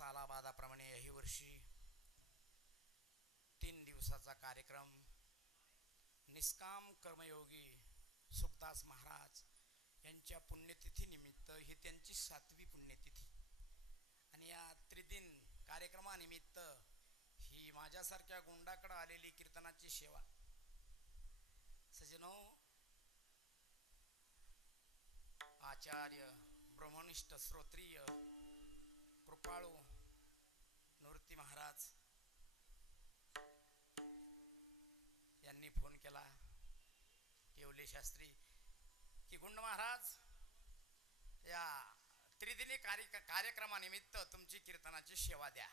सालाबादाप्रमाणे याही वर्षी 3 दिवसाचा कार्यक्रम निष्काम कर्मयोगी सुखदास महाराज यांच्या पुण्यतिथीनिमित्त ही त्यांची 7वी पुण्यतिथी आणि या त्रिदिन कार्यक्रमानिमित्त ही माझ्यासारख्या गुंडाकडे आलेली कीर्तनाची सेवा. सजनो, आचार्य ब्रह्मनिष्ठ श्रोत्रिय कृपाळू निवृत्ती महाराज यांनी फोन केला येवले शास्त्री की गुंड महाराज या त्रिदिनी कार्यक्रमानिमित्त तुमची कीर्तनाची सेवा द्या.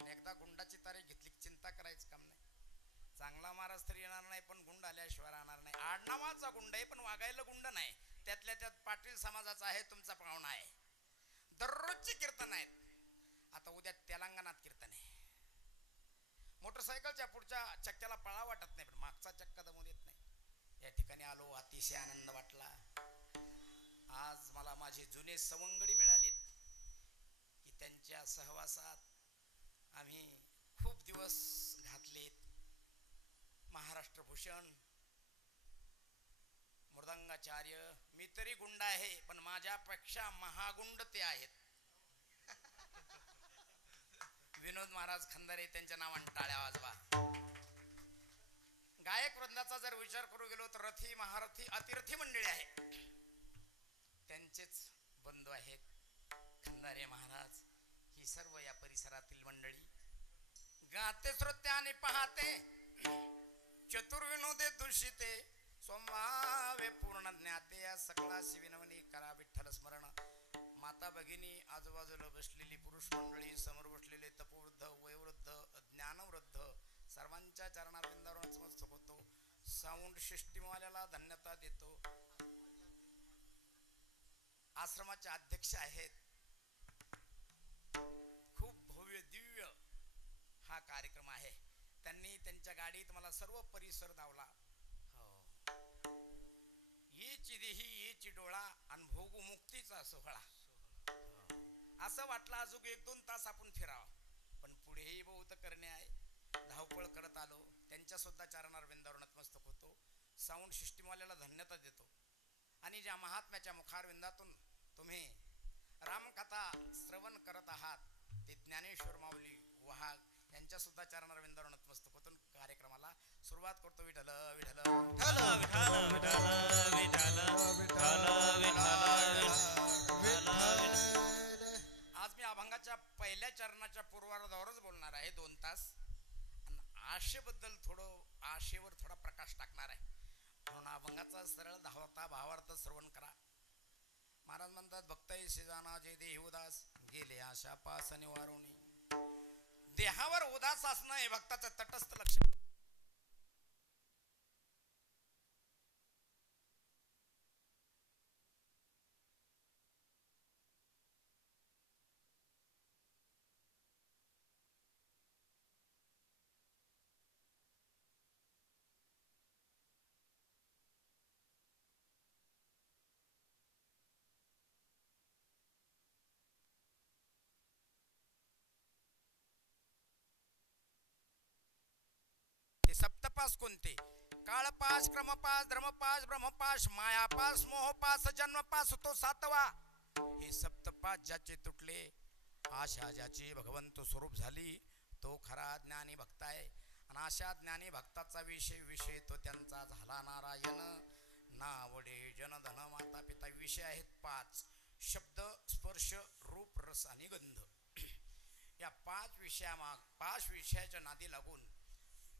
आणि एकदा गुंडाची तारीख घेतली की चिंता करायचं काम नाही. चांगला महाराज तरी येणार नाही पण गुंड आल्याशिवाय राहणार नाही. आडनावाचा गुंड आहे पण वागायला गुंड नाही. त्यातल्या त्यात पाटील समाजाचा आहे, तुमचा पाहुणा आहे. दररोजची कीर्तन आहेत. आता उद्या तेलंगणात कीर्तन आहे. मोटरसायकलच्या पुढच्या चक्क्याला पळा वाटत नाही पण मागचा चक्का दमू देत नाही. या ठिकाणी आलो, अतिशय आनंद वाटला. आज मला माझे जुने सवंगडी मिळालेत की त्यांच्या सहवासात आम्ही खूप दिवस घातलेत. महाराष्ट्र भूषण मृदंगाचार्य, मी तरी गुंड आहे पण माझ्यापेक्षा महागुंड ते आहेत. विनोद महाराज खंदारे, त्यांच्या नावाने टाळ्या वाजवा. गायक वृंदाचा जर विचार करू गेलो तर रथी महारथी अतिरथी मंडळी आहे, त्यांचेच बंधू आहेत खंदारे महाराज. ही सर्व या परिसरातील मंडळी गाते श्रोते आणि पाहते, चतुर्विनोदे दूषिते सोमवावे पूर्ण ज्ञाते. या सकळाशी विनवणी करा विठ्ठल स्मरण. माता भगिनी, आजूबाजूला बसलेली पुरुष मंडळी, समोर बसलेले तपोवृद्ध, वयोवृद्ध, ज्ञानवृद्ध, सर्वांच्या चरणारविंदावर नतमस्तक होतो. साऊंड सिस्टीमवाल्याला धन्यता देतो. आश्रमाचे अध्यक्ष आहेत. खूप भव्य दिव्य हा कार्यक्रम आहे. त्यांनी त्यांच्या गाडीत मला सर्व परिसर धावला. येची देही येची डोळा आणि भोगू मुक्तीचा सोहळा. असं वाटलं अजून 1-2 तास आपण फिरावं पण पुढेही बहुत करणे आहे. धावपळ करत आलो. त्यांच्या सुद्धा चरणार विंदावर नतमस्तक होतो. साऊंड सिस्टीमवाल्याला धन्यता देतो. आणि ज्या महात्म्याच्या मुखारविंदातून तुम्ही रामकथा श्रवण करत आहात ते ज्ञानेश्वर माऊली वहाग यांच्या सुद्धा चरणार विंदावर नतमस्तक होतो. कार्यक्रमाला सुरुवात करतो. विठ्ठल विठ्ठल आज मी अभंगाच्या पहिल्या चरणाच्या पूर्वार्धावरच बोलणार आहे 2 तास. आशेबद्दल आशेवर थोडा प्रकाश टाकणार आहे. म्हणून अभंगाचा सरळ धावता भावार्थ श्रवण करा. महाराज म्हणतात, भक्तई सिजाना जे देही उदास गेले आशा पास निवारुणी. देहावर उदास असणं हे भक्ताचं तटस्थ लक्षण. सप्तपास कोणते? काळपास, क्रमपास, धर्मपास, ब्रह्मपास, मायापास, मोहपास, जन्मपास तो 7वा. हे सप्तपास ज्याचे तुटले, आशा ज्याची भगवंत स्वरूप झाली, तो खरा ज्ञानी भक्त आहे. आणि अशा ज्ञानी भक्ताचा विषय तो त्यांचा झाला नारायण. नावडे जनधन माता पिता. विषय आहेत 5: शब्द, स्पर्श, रूप, रस आणि गंध. या 5 विषयाच्या नादी लागून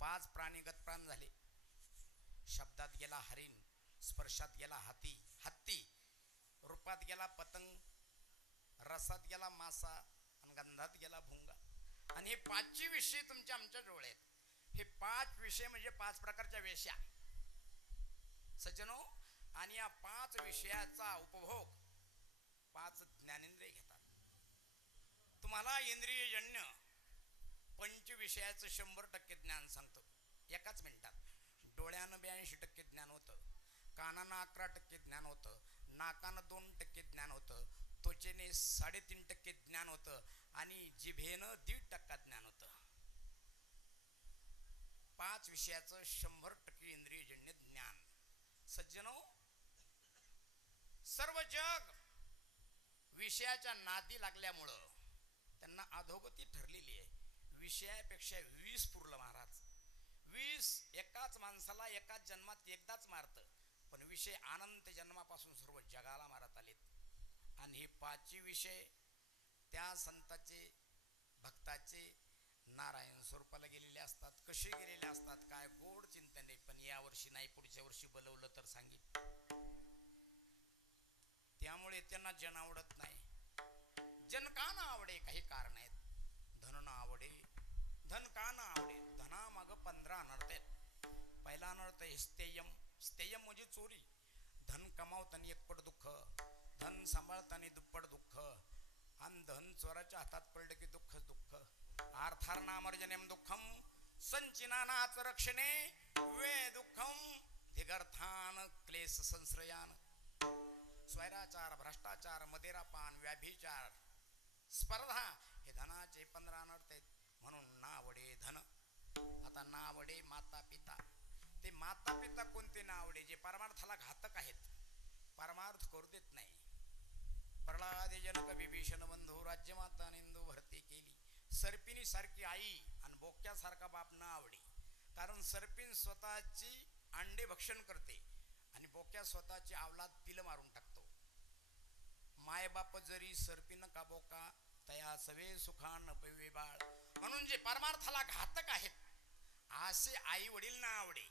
5 प्राणी गतप्राण झाले. शब्दात गेला हरिण, स्पर्शात गेला हत्ती, रूपात गेला पतंग, रसात गेला मासा आणि गंधात गेला भुंगा. आणि हे 5 विषय तुमच्या आमच्या जवळ आहेत. हे 5 विषय म्हणजे 5 प्रकारच्या वेश्या सज्जनो. आणि या 5 विषयाचा उपभोग 5 ज्ञानेंद्रिय घेतात. तुम्हाला इंद्रियजन्य 5 विषयाचं 100% ज्ञान सांगतो एकाच मिनिटात. डोळ्यानं 82% ज्ञान होतं, कानानं 11% ज्ञान होतं, नाकानं 2% ज्ञान होतं, त्वचेने 3.5% ज्ञान होतं आणि जिभेनं 1.5% ज्ञान होतं. 5 विषयाचं 100% इंद्रियजन्य ज्ञान. सज्जनो, सर्व जग विषयाच्या नादी लागल्यामुळं त्यांना अधोगती ठरलेली आहे. विषयापेक्षा विष पुरलं महाराज. विष एकाच माणसाला एकाच जन्मात एकदाच मारतं, पण विषय अनंत जन्मापासून सर्व जगाला मारत आलेत. आणि हे 5 विषय त्या संताचे भक्ताचे नारायण स्वरूपाला गेलेले असतात. कसे गेलेले असतात काय गोड चिंतने, पण या वर्षी नाही पुढच्या वर्षी बोलवलं तर सांगितलं. त्यामुळे त्यांना जन आवडत नाही. जन का ना आवडे काही कारण आहेत. धन ना आवडे, धन का ना आवडे. धना माग 15 अनर्थ आहेत. पहिला अनर्थ आहे स्थेयम. स्थेयम म्हणजे चोरी. धन कमावताना एकपट दुःख, धन सांभाळताना दुप्पट दुःख, आणि धन चोराच्या हातात पडलं की दुःख दुःख. अर्थार्नामर्जनम दुःखम संचिनानाच रक्षणे वे दुःखम धिगर्थान क्लेश संश्रयान. स्वैराचार, भ्रष्टाचार, मदिरापान, व्याभिचार, स्पर्धा हे धनाचे 15 अनर्थ आहेत. म्हणून नावडे धन. आता नावडे माता पिता. ते माता पिता कोणते नावडे? जे परमार्थाला घातक आहेत, परमार्थ करू देत नाही. प्रल्हाद जनक विभीषण बंधू राज्यमाता निंदू भरती केली. सर्पिणी सारखी आई आणि बोक्यासारखा बाप न आवडे. कारण सर्पिण स्वतःची अंडे भक्षण करते आणि बोक्या स्वतःची आवलाद पिलं मारून टाकतो. मायबाप जरी सर्पिन का बोका तया सवे सुखान पैवे बाळ. म्हणून जे परमार्थाला घातक आहेत असे आई वडील ना आवडे,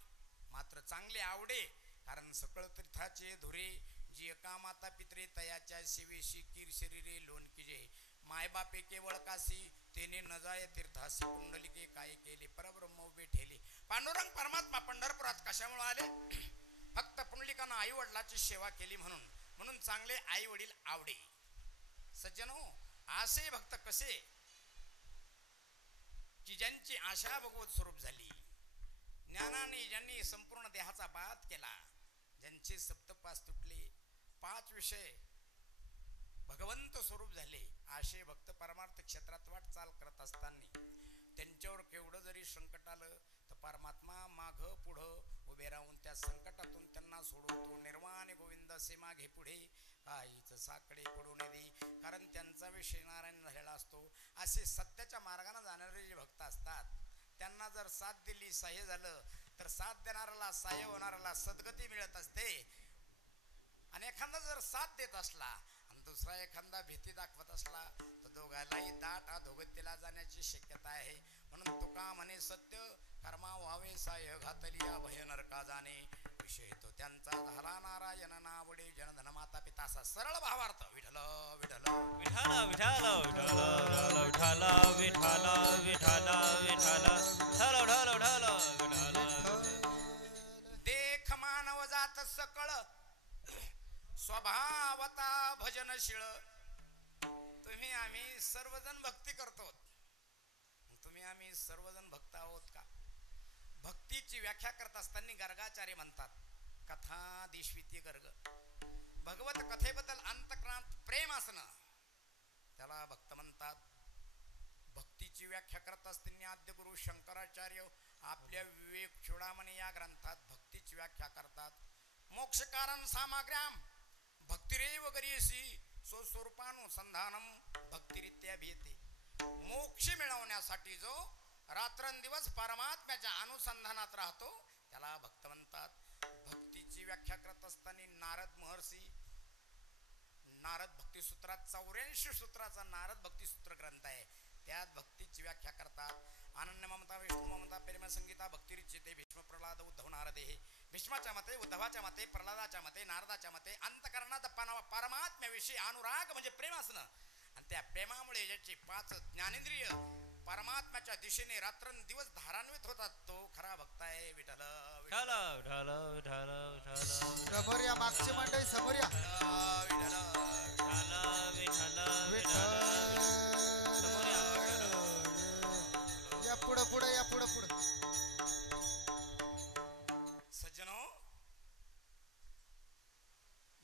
मात्र चांगले आवडे. कारण सकळ तीर्थाचे धुरे जी एका माता पित्रे तयाच्या सेवेशी कीर शरीरे लोन किजे. मायबापे केवळ काशी तेने न जाय तीर्थासी. कुंडलिके काय केले परब्रह्म उभे ठेले. पांडुरंग परमात्मा पंढरपुरात कशामुळे आले? फक्त पुंडलिकानं आई वडिलाची सेवा केली म्हणून. म्हणून चांगले आई वडील आवडे. सज्जनो, असे भक्त कसे की ज्यांची आशा भगवत स्वरूप झाली, ज्ञानाने ज्यांनी संपूर्ण देहाचा बाध केला, ज्यांचे सप्तपास तुटले, 5 विषय भगवंत स्वरूप झाले, असे भक्त परमार्थ क्षेत्रात वाटचाल करत असताना त्यांच्यावर केवढं जरी संकट आलं तर परमात्मा माग पुढं उभे राहून त्या संकटातून त्यांना सोडवतो. निर्वाण गोविंद असे मागे पुढे काहीच साकडे पडू नये दे. कारण त्यांचा विषय नारायण झालेला असतो. असे सत्याच्या मार्गाने जाणारे जे भक्त असतात त्यांना जर साथ दिली, सहाय्य झालं, तर साथ देणाऱ्याला सहाय्य होणाऱ्याला सद्गती मिळत असते. आणि एखादा जर साथ देत असला आणि दुसरा एखादा भीती दाखवत असला तर दोघांनाही दाट अधोगतीला जाण्याची शक्यता आहे. म्हणून तुका म्हणे सत्य कर्मा व्हावे साह्य घातली भय नरका जाणे. विषय तो त्यांचा झाला नारायण नावडे जनधन माता पिता. असा सरळ भावार्थ. विठ्ठल विठ्ठल विठाला विठाला विठाला विठाला विठाला विठाला विठाला ढाला ढाला ढाला विठाला. देख मानव जात सकळ स्वभावता भजनशीळ. तुम्ही आम्ही सर्वजण भक्ती करतो. तुम्ही आम्ही सर्वजण भक्त आहोत का? भक्तीची व्याख्या करत असताना गर्गाचार्य म्हणतात कथा दिश्विती गर्ग. भगवत कथेबद्दल अंतःकरणात प्रेम असणं त्याला भक्त म्हणतात. भक्तीची व्याख्या करत असताना आद्य गुरु शंकराचार्य आपल्या विवेक चूडामणी या ग्रंथात भक्तीची व्याख्या करतात. मोक्ष कारण सामग्र्याम भक्तिरेव गरियसी स्वस्वरूपानुसंधानम भक्तिरित्या भियते. मोक्ष मिळवण्यासाठी जो रात्रंदिवस परमात्म्याच्या अनुसंधानात राहतो त्याला भक्त म्हणतात. भक्तीची व्याख्या करत असताना नारद महर्षी नारद भक्तिसूत्रात 84 सूत्राचा नारद भक्तिसूत्र ग्रंथ आहे. त्यात भक्तीची व्याख्या करतात. अनन्य ममता विष्णू ममता प्रेम संगीता भक्तिरिच्यते. भीष्म प्रल्हाद उद्धव नारद हे भीष्माच्या मते, उद्धवाच्या मते, प्रल्हादाच्या मते, नारदाच्या मते अंतःकरणात परमात्म्याविषयी अनुराग म्हणजे प्रेम असणं. आणि त्या प्रेमामुळे ज्याचे 5 ज्ञानेंद्रिय परमात्म्याच्या दिशेने रात्रंदिवस धारान्वित होतात तो खरा भक्त आहे. विठ्ठल विठाला विठाला विठाला विठाला. समोर या, मागची मंडळी समोर या. विठाला विठाला विठाला. या पुढं पुढं या पुढं पुढं. सज्जनो,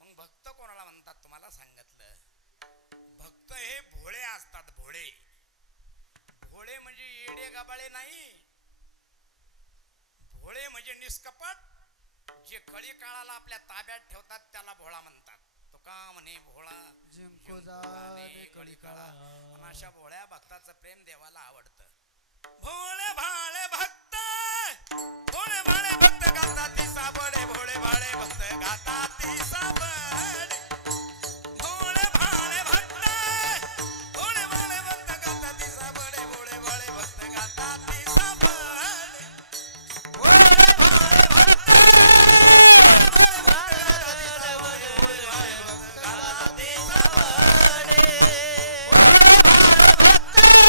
मग भक्त कोणाला म्हणतात तुम्हाला सांगितलं. भक्त हे भोळे असतात. भोळे ज्याला आपल्या ताब्यात ठेवतात त्याला भोळा म्हणतात. तो का म्हणे भोळा जिंको जाणे कळी काळा. आणि अशा भोळ्या भक्ताचं प्रेम देवाला आवडतं. भोळे भाळे भक्त, भोळे भाळे भक्त गातात ती साबडे, भोळे भाळे भक्त गातात ती साबडे. भोळे भाळे भक्त, भोळे भाळे भक्त गातात ती साबडे, भोळे भाळे भक्त गातात ती साबडे. भोळे भाळे भक्त, भोळे भाळे भक्त गातात ती साबडे. भोळे भाळे भक्त, भोळे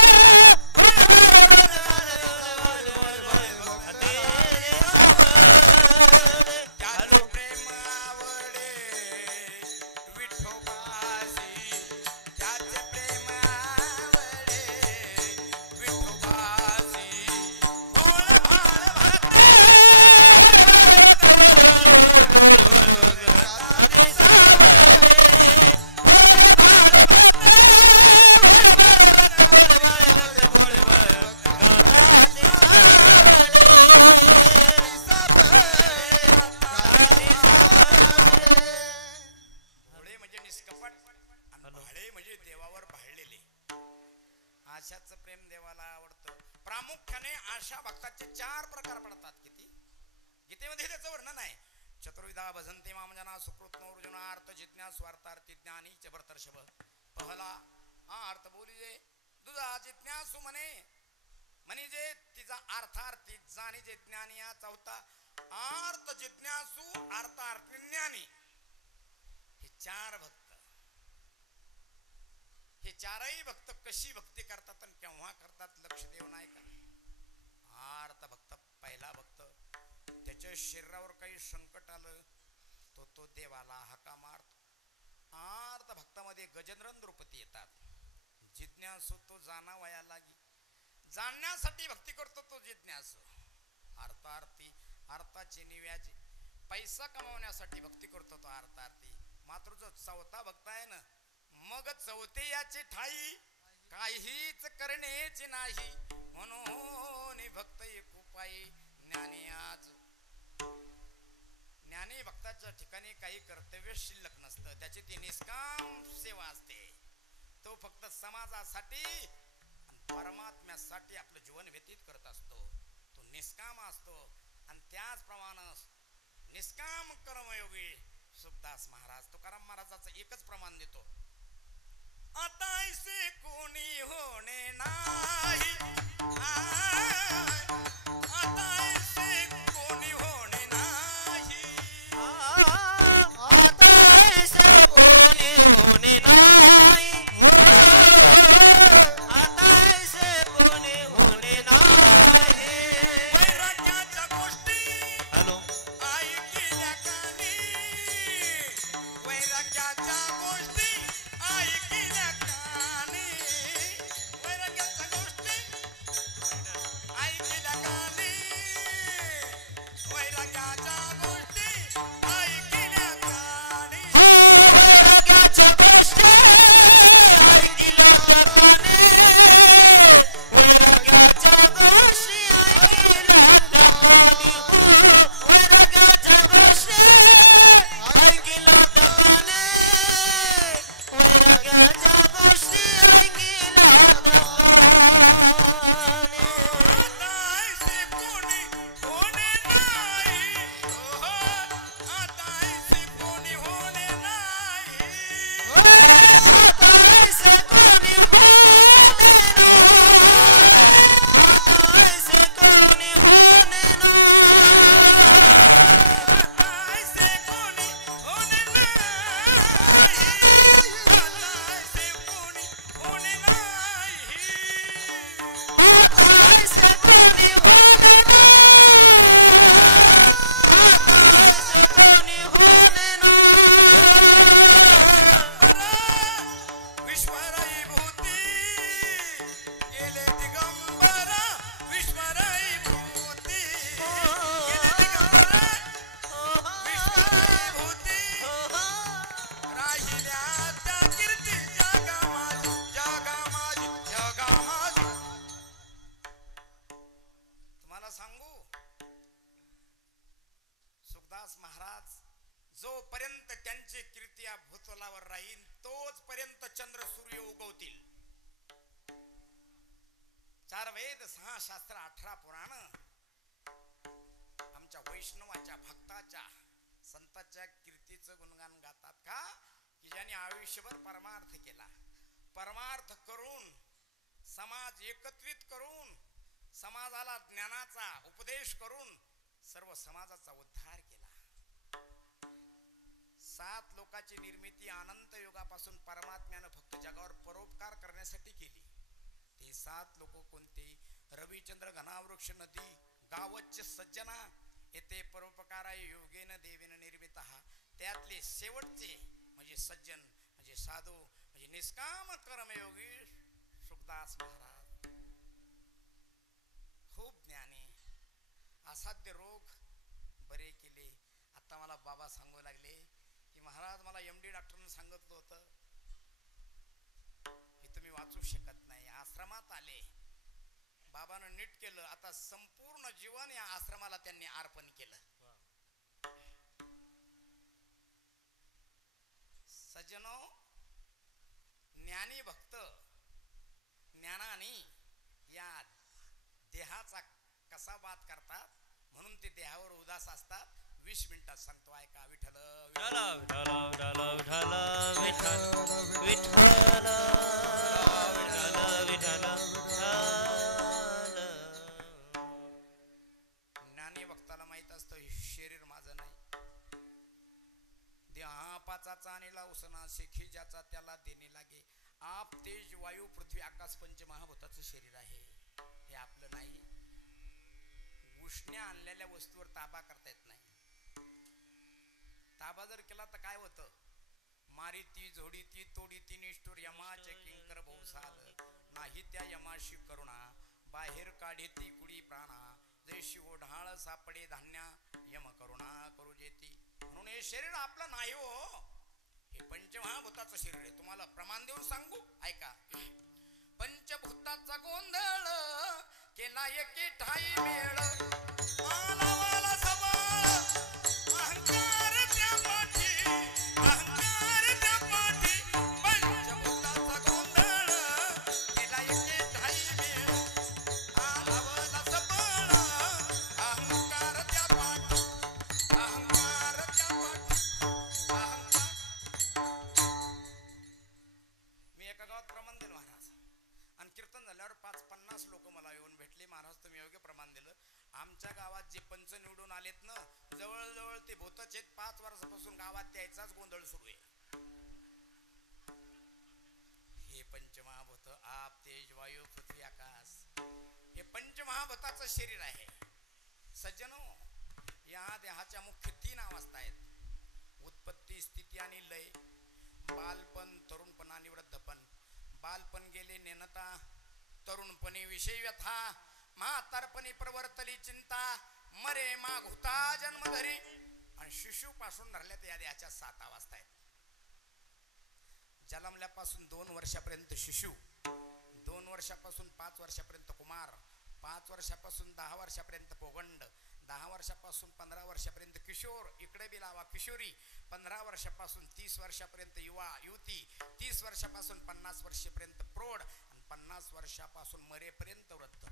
भाळे भक्त त्याचे प्रेम आवडे विठोबासी, त्याचे प्रेम आवडे विठोबासी. भोळे भाळे भक्त, भोळे म्हणजे निष्कपट आणि भाळे म्हणजे देवावर भाळलेले. आशाचं प्रेम देवाला आवडतं. प्रामुख्याने आशा भक्ताचे 4 प्रकार पडतात. किती? गीतेमध्ये त्याचं वर्णन आहे. चतुर्विधा भजन्ते मामजना सुकृत नौर्जुना अर्थ जिज्ञा स्वार्थार्थी ज्ञानी चबरतर्षभ. पहिला अर्थ बोलिजे तुझा जिज्ञासू म्हणजे तिचा अर्थार्थी जाणीजे ज्ञानी. या चौथा अर्थ जिज्ञासू अर्थार्थी ज्ञानी. हे 4 भक्त, हे 4ही भक्त कशी भक्ती करतात आणि केव्हा करतात लक्ष देऊ नाही का? अर्थ भक्त, पहिला भक्त त्याच्या शरीरावर काही संकट आलं तो देवाला हाका मारतो. अर्थ भक्तामध्ये गजेंद्र नृपती येतात. जिज्ञासू तो जाणावया लागी, जाणण्यासाठी भक्ती करतो तो जिज्ञासू. अर्थार्थी अर्थाची निव्याजी, पैसा कमावण्यासाठी भक्ती करतो तो अर्थार्थी. मात्र जो चौथा भक्त आहे ना, मग चौथे याची ठाई काहीच करण्याची नाही, म्हणून भक्त एक उपाय ज्ञानी. आज ज्ञानी भक्ताच्या ठिकाणी काही कर्तव्य शिल्लक नसतं. त्याची ती निष्काम सेवा असते. तो फक्त समाजासाठी आणि परमात्म्यासाठी आपलं जीवन व्यतीत करत असतो. तो निष्काम असतो. आणि त्याचप्रमाणे निष्काम कर्मयोगी सुखदास महाराज तुकाराम महाराजाचं एकच प्रमाण देतो. आता ऐसे कोणी होणे नाही, आता ऐसे कोणी होणे नाही, आता ऐसे कोणी होणे नाही, आता ऐसे कोणी होणे नाही. वैराग्याच्या गोष्टी हॅलो ऐकल्या कानी, वैराग्याच्या गोष्टी ऐकल्या कानी, वैराग्याच्या गोष्टी ऐकल्या कानी, वैराग्याच्या गोष्टी ऐकल्या कानी. वैराग्याच्या गोष्टी ऐकल्या वेद 6 शास्त्र 18 पुराण आमच्या वैष्णवाच्या भक्ताच्या संतांच्या कीर्तीचं गुणगान गातात का की ज्यांनी आयुष्यभर परमार्थ केला, परमार्थ करून समाज एकत्रित करून समाजाला ज्ञानाचा उपदेश करून सर्व समाजाचा उद्धार केला. 7 लोकांची निर्मिती अनंत युगापासून परमात्म्यानं फक्त जगावर परोपकार करण्यासाठी केली. ते 7 लोक कोणते? रविचंद्र घनावृक्ष नदी गावच सज्जना येथे परोपकाराय योगेन देवेन निर्मित. त्यातले शेवटचे म्हणजे सज्जन म्हणजे साधू म्हणजे निष्काम कर्मयोगी सुखदास महाराज. खूप ज्ञानी, असाध्य रोग बरे केले. आता मला बाबा सांगू लागले की महाराज मला MD डॉक्टरने सांगितलं होतं की तुम्ही वाचू शकत नाही. आश्रमात आले, बाबानं नीट केलं. आता संपूर्ण जीवन या आश्रमाला त्यांनी अर्पण केलं. सज्जनो, ज्ञानी भक्त ज्ञानाने या देहाचा कसा बात करतात म्हणून ते देहावर उदास असतात. 20 मिनिटात सांगतो, ऐका. विठ्ठल विठ्ठल विठ्ठल विठ्ठल विठ्ठल विठ्ठल विठ्ठल विठ्ठल. ज्ञानी भक्ताला माहित असतं हे शरीर माझं नाही. देहा पाचाचा आणि लावसना शेखी ज्याचा त्याला देणे लागे. आप तेज वायू पृथ्वी आकाश पंचमहाभूताचं शरीर आहे, हे आपलं नाही. उष्ण्या आणलेल्या वस्तूवर ताबा करता येत नाही. ताबा जर केला तर काय होतं? मारी ती झोडी ती तोडी ती निष्ठुर यमाचे किंकर भोवसाल. नाही त्या यमाशी करुणा बाहेर काढे ती कुडी प्राणा. जैशी ओढाळ सापडे धान्या यम करुणा करू जेती. म्हणून हे शरीर आपलं नाही हो, हे पंचमहाभूताचं शरीर आहे. तुम्हाला प्रमाण देऊन सांगू, ऐका. पंचभूताचा गोंधळ केला एके ठाई मेळ. वाला वाला सवाळ अहंकार त्या पाठी, अहंकार त्या पाठी. पंचभूताचा गोंधळ केला एके ठाई मेळ. वाला वाला सवाळ अहंकार त्या पाठी, अहंकार त्या पाठी, अहंकार. मी एका गावात प्रमाण दिलं महाराज, आणि कीर्तन झाल्यावर 50 लोक मला येऊन भेटले. महाराज तुम्ही योग्य प्रमाण दिलं. आमच्या गावात जे पंच निवडून आलेत ना, जवळजवळ ते भूतच आहेत. 5 वर्षापासून गावात त्याचाच गोंधळ सुरू आहे. हे पंचमहाभूत आप तेज वायू पृथ्वी आकाश, हे पंचमहाभूताचं शरीर आहे. सज्जनो, या देहाच्या मुख्य 3 अवस्था आहेत: उत्पत्ती, स्थिती आणि लय. बालपण, तरुणपण आणि वृद्धपण. बालपण गेले नेनता, तरुणपणी विषय व्यथा, म्हातारपणी प्रवर्तली चिंता, मरे माग होता जन्मधरी. आणि शिशु पासून धरल्यात या देहाच्या 7 अवस्था आहेत. जन्मल्यापासून 2 वर्षापर्यंत शिशु, 2 वर्षापासून 5 वर्षापर्यंत कुमार, 5 वर्षापासून 10 वर्षापर्यंत पोगंड, 10 वर्षापासून 15 वर्षापर्यंत किशोर, इकडे बी लावा किशोरी, 15 वर्षापासून 30 वर्षापर्यंत युवा युवती, 30 वर्षापासून 50 वर्षापर्यंत प्रौढ, आणि 50 वर्षापासून मरेपर्यंत वृद्ध.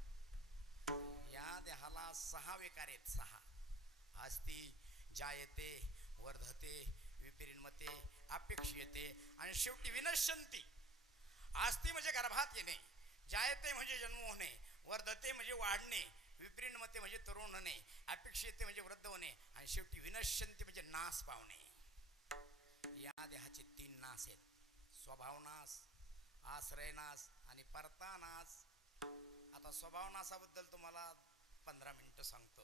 या देहाला 6 विकार आहेत. 6: अस्ति, जायते, वर्धते, विपरिणमते, अपेक्षियते आणि शेवटी विनश्यंती. अस्ति म्हणजे गर्भात येणे, जायते म्हणजे जन्म होणे, वर्धते म्हणजे वाढणे, विपरिणमते म्हणजे तरुण होणे, अपेक्षियते म्हणजे वृद्ध होणे, आणि शेवटी विनश्यंती म्हणजे नाश पावणे. या देहाचे 3 नाश आहेत: स्वभावनाश, आश्रयनाश आणि परतानाश. आता स्वभावनाशाबद्दल तुम्हाला 15 मिनिटं सांगतो.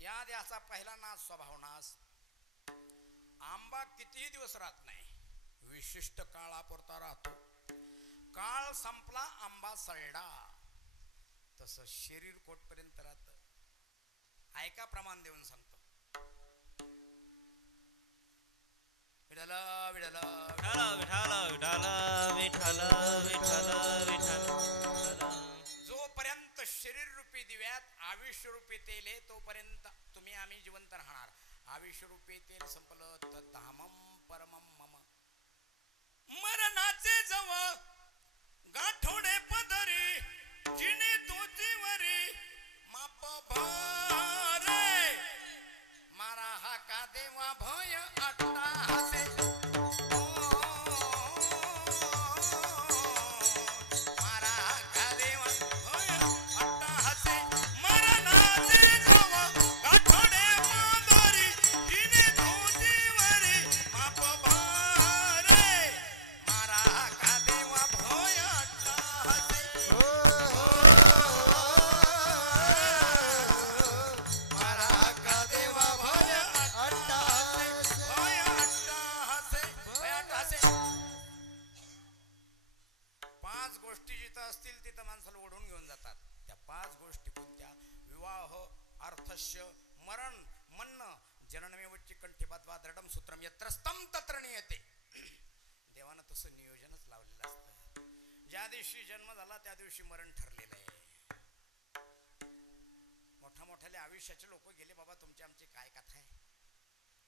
या देहाचा पहिला नाश स्वभावनाश. आंबा कितीही दिवस राहत नाही, विशिष्ट काळापुरता राहतो. काळ संपला आंबा सडला. तसं शरीर कोटपर्यंत राहतं. ऐका, प्रमाण देऊन सांगतो. विठ्ठल विठ्ठल विठ्ठल विठ्ठल विठ्ठल विठ्ठल. जोपर्यंत शरीर रूपी दिव्यात आयुष्य रूपी तेल आहे तोपर्यंत तुम्ही आम्ही जिवंत राहणार. आयुष्य रूपी तेल संपलं तर धामम परमम मम. मरणाचे जवळ गाठोडे पदरी असतील तिथं माणसाला ओढून घेऊन जातात. त्या 5 गोष्टी कोणत्या? विवाह, अर्थस्य, मरण, मन्न, जननमेवच्ची कंठीबाद्वा दृढम सूत्रम यत्र स्तम तत्र नियते. देवानं तसं नियोजनच लावलेलं असतं. ज्या दिवशी जन्म झाला त्या दिवशी मरण ठरलेलं आहे. मोठ्याले आयुष्याचे लोक गेले बाबा, तुमची आमची काय कथा आहे.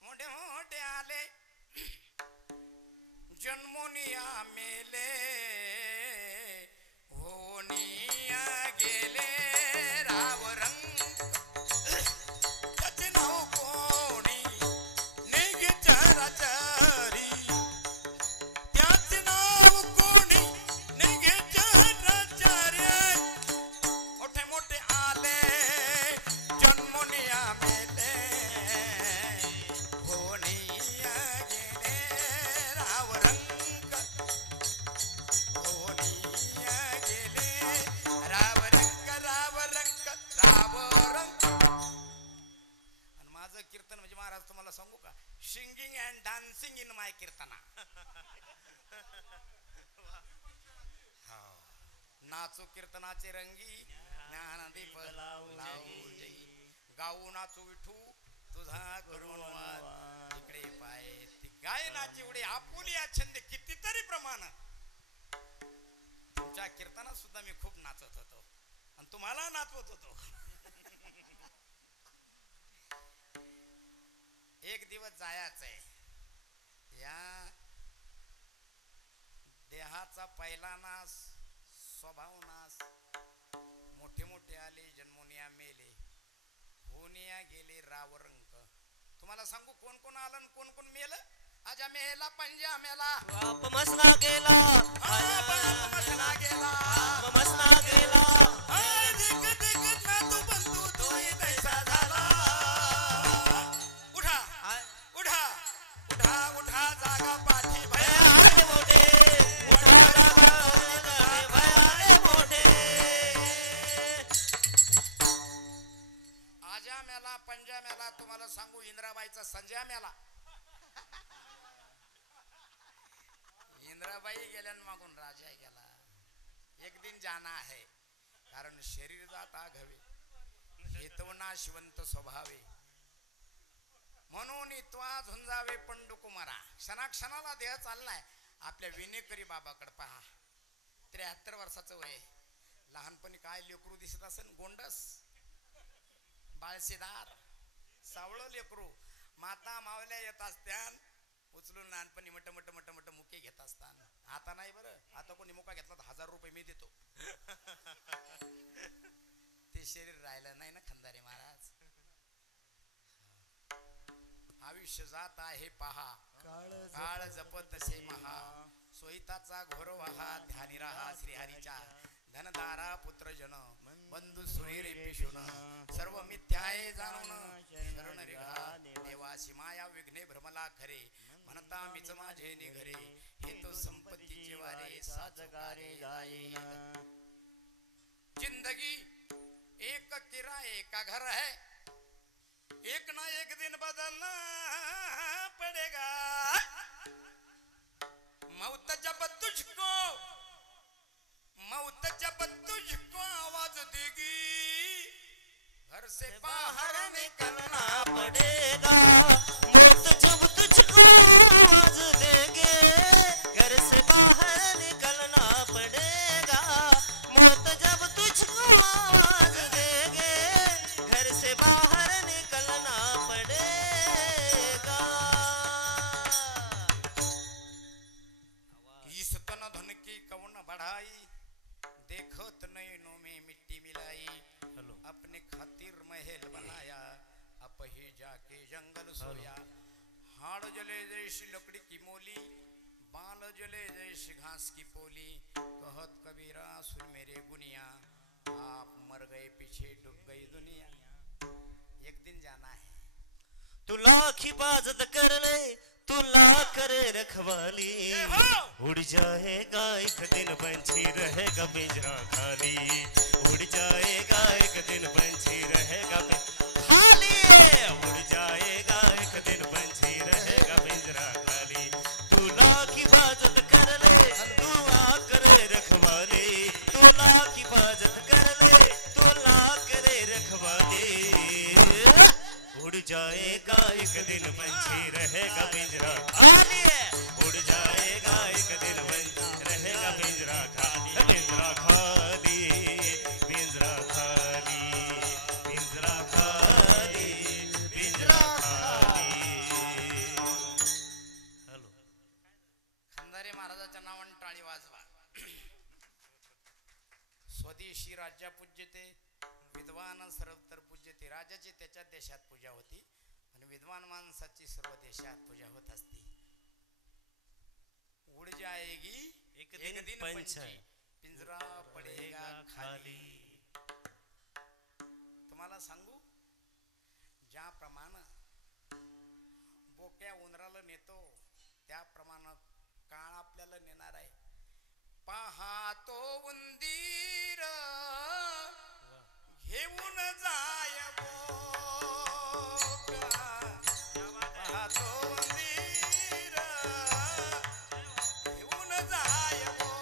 मोठे मोठे आले जन्मोनिया मेले होनिया गेले राव रंग त्याचे नाव कोणी नेगे चराचरी त्याचे नाव कोणी नेगे चराचरी. मोठे मोठे आले जन्मोनिया मेले होनिया गेले राव रंग होनिया गेले राव रंग राव रंग राव रंग. आणि माझं कीर्तन म्हणजे महाराज तुम्हाला सांगू का, singing and dancing in my कीर्तना. नाचू कीर्तनाचे रंगी ज्ञानदीप लावू जई गाऊ नाचू विठू तुझा करून वाद इकडे पाय. ती गायनाची एवढी आपुली छंद कितीतरी प्रमाण. तुमच्या कीर्तनात सुद्धा मी खूप नाचत होतो आणि तुम्हाला नाचवत होतो. एक दिवस जायचं आहे. या देहाचा पहिला नाश, स्वभाव नाश. मोठे मोठे आले जन्मोनिया मेले होनिया गेले राव रंग. तुम्हाला सांगू कोण कोण आलं आणि कोण कोण मेलं. आजा मेला पंजा मेला बाप मसना गेला, बाप मसना गेला, बाप मसना गेला. देख देख ना तू बंधू तोही तैसा झाला. उठा उठा उठा उठा जागा पाठी भया भयाले मोठे उठा जागा भयाले मोठे. आजा मेला पंजा मेला. तुम्हाला सांगू इंद्राबाईचा संजय मेला. इंद्राबाई गेल्या मागून राजा गेला. एक दिन जाना है कारण शरीर जाता घवे हेतवना शिवंत स्वभावे म्हणून त्वा झुंजावे पंडू कुमारा. क्षणाक्षणाला देह चाललाय. आपल्या विनेकरी बाबाकडे पहा. 73 वर्षाचं वय. लहानपणी काय लेकरू दिसत असेल, गोंडस बाळशीदार सावळ लेकरू. माता मावल्या येत असत्यान उचलून लहानपणी मट मट मट मट मुके घेत असतान. आता नाही बरं. आता कोणी मुका घेतला तर 1000 रुपये मी देतो. ते शरीर राहिलं नाही ना खंदारे महाराज. आयुष्य जात आहे पहा काळ जपत से महा. सोयीताचा घोर वहा ध्यानी राहा श्रीहरीच्या. धनदारा पुत्र जन बंधू सुरेरे पेशून सर्व मिथ्याये जाणून शरण रेखा देवासी माया विघ्ने भ्रमला खरे म्हणता मीच माझे निघरे हे तो संपत्तीचे वारे साजगारे जाये. जिंदगी एक किराए का घर है एक ना एक दिन बदलना पड़ेगा. मौत जब तुझको आवाज देगी घर से बाहर निकलना पड़ेगा. मौत जब तुझको आवाज देगे घर से बाहर निकलना पड़ेगा. मौत जब तुझको आवाज देगे घर से बाहर निकलना पड़ेगा. इस तन धन की कौन बढ़ाई देखत नैनों में मिट्टी मिलाई. अपने खातिर महल बनाया अब ही जाके जंगल सोया. हाड़ जले जैसी लकड़ी की मोली बाल जले जैसी घास की पोली. कहत कबीरा सुन मेरे गुनिया आप मर गए पीछे डूब गई दुनिया. एक दिन जाना है. तू लाख हिफाजत कर ले तू ला करे रखवाली. उड़ जाएगा एक दिन पंछी रहेगा पिंजरा खाली. उड़ जाएगा एक दिन पंछी रहेगा खाली. उड़ जाएगा एक दिन पंछी रहेगा पिंजरा खाली. तू लाख हिफाजत कर ले तू ला करे रखवाली. तू टाळी वाजवा. स्वदेशी राजा पूज्यते, विद्वान सर्वत्र पूज्यते. राजाची त्याच्या देशात पूजा होती आणि विद्वान माणसाची सर्व देशात पूजा होत असते. उड जाएगी एक दिन पंची, पिंजरा पडेगा खाली. तुम्हाला सांगू, ज्याप्रमाणे बोक्या उंदराला नेतो त्याप्रमाणे काळ आपल्याला नेणार आहे. पाहतो उंदीर घेऊन जाय बोका, पाहतो उंदीर घेऊन जाय बोका.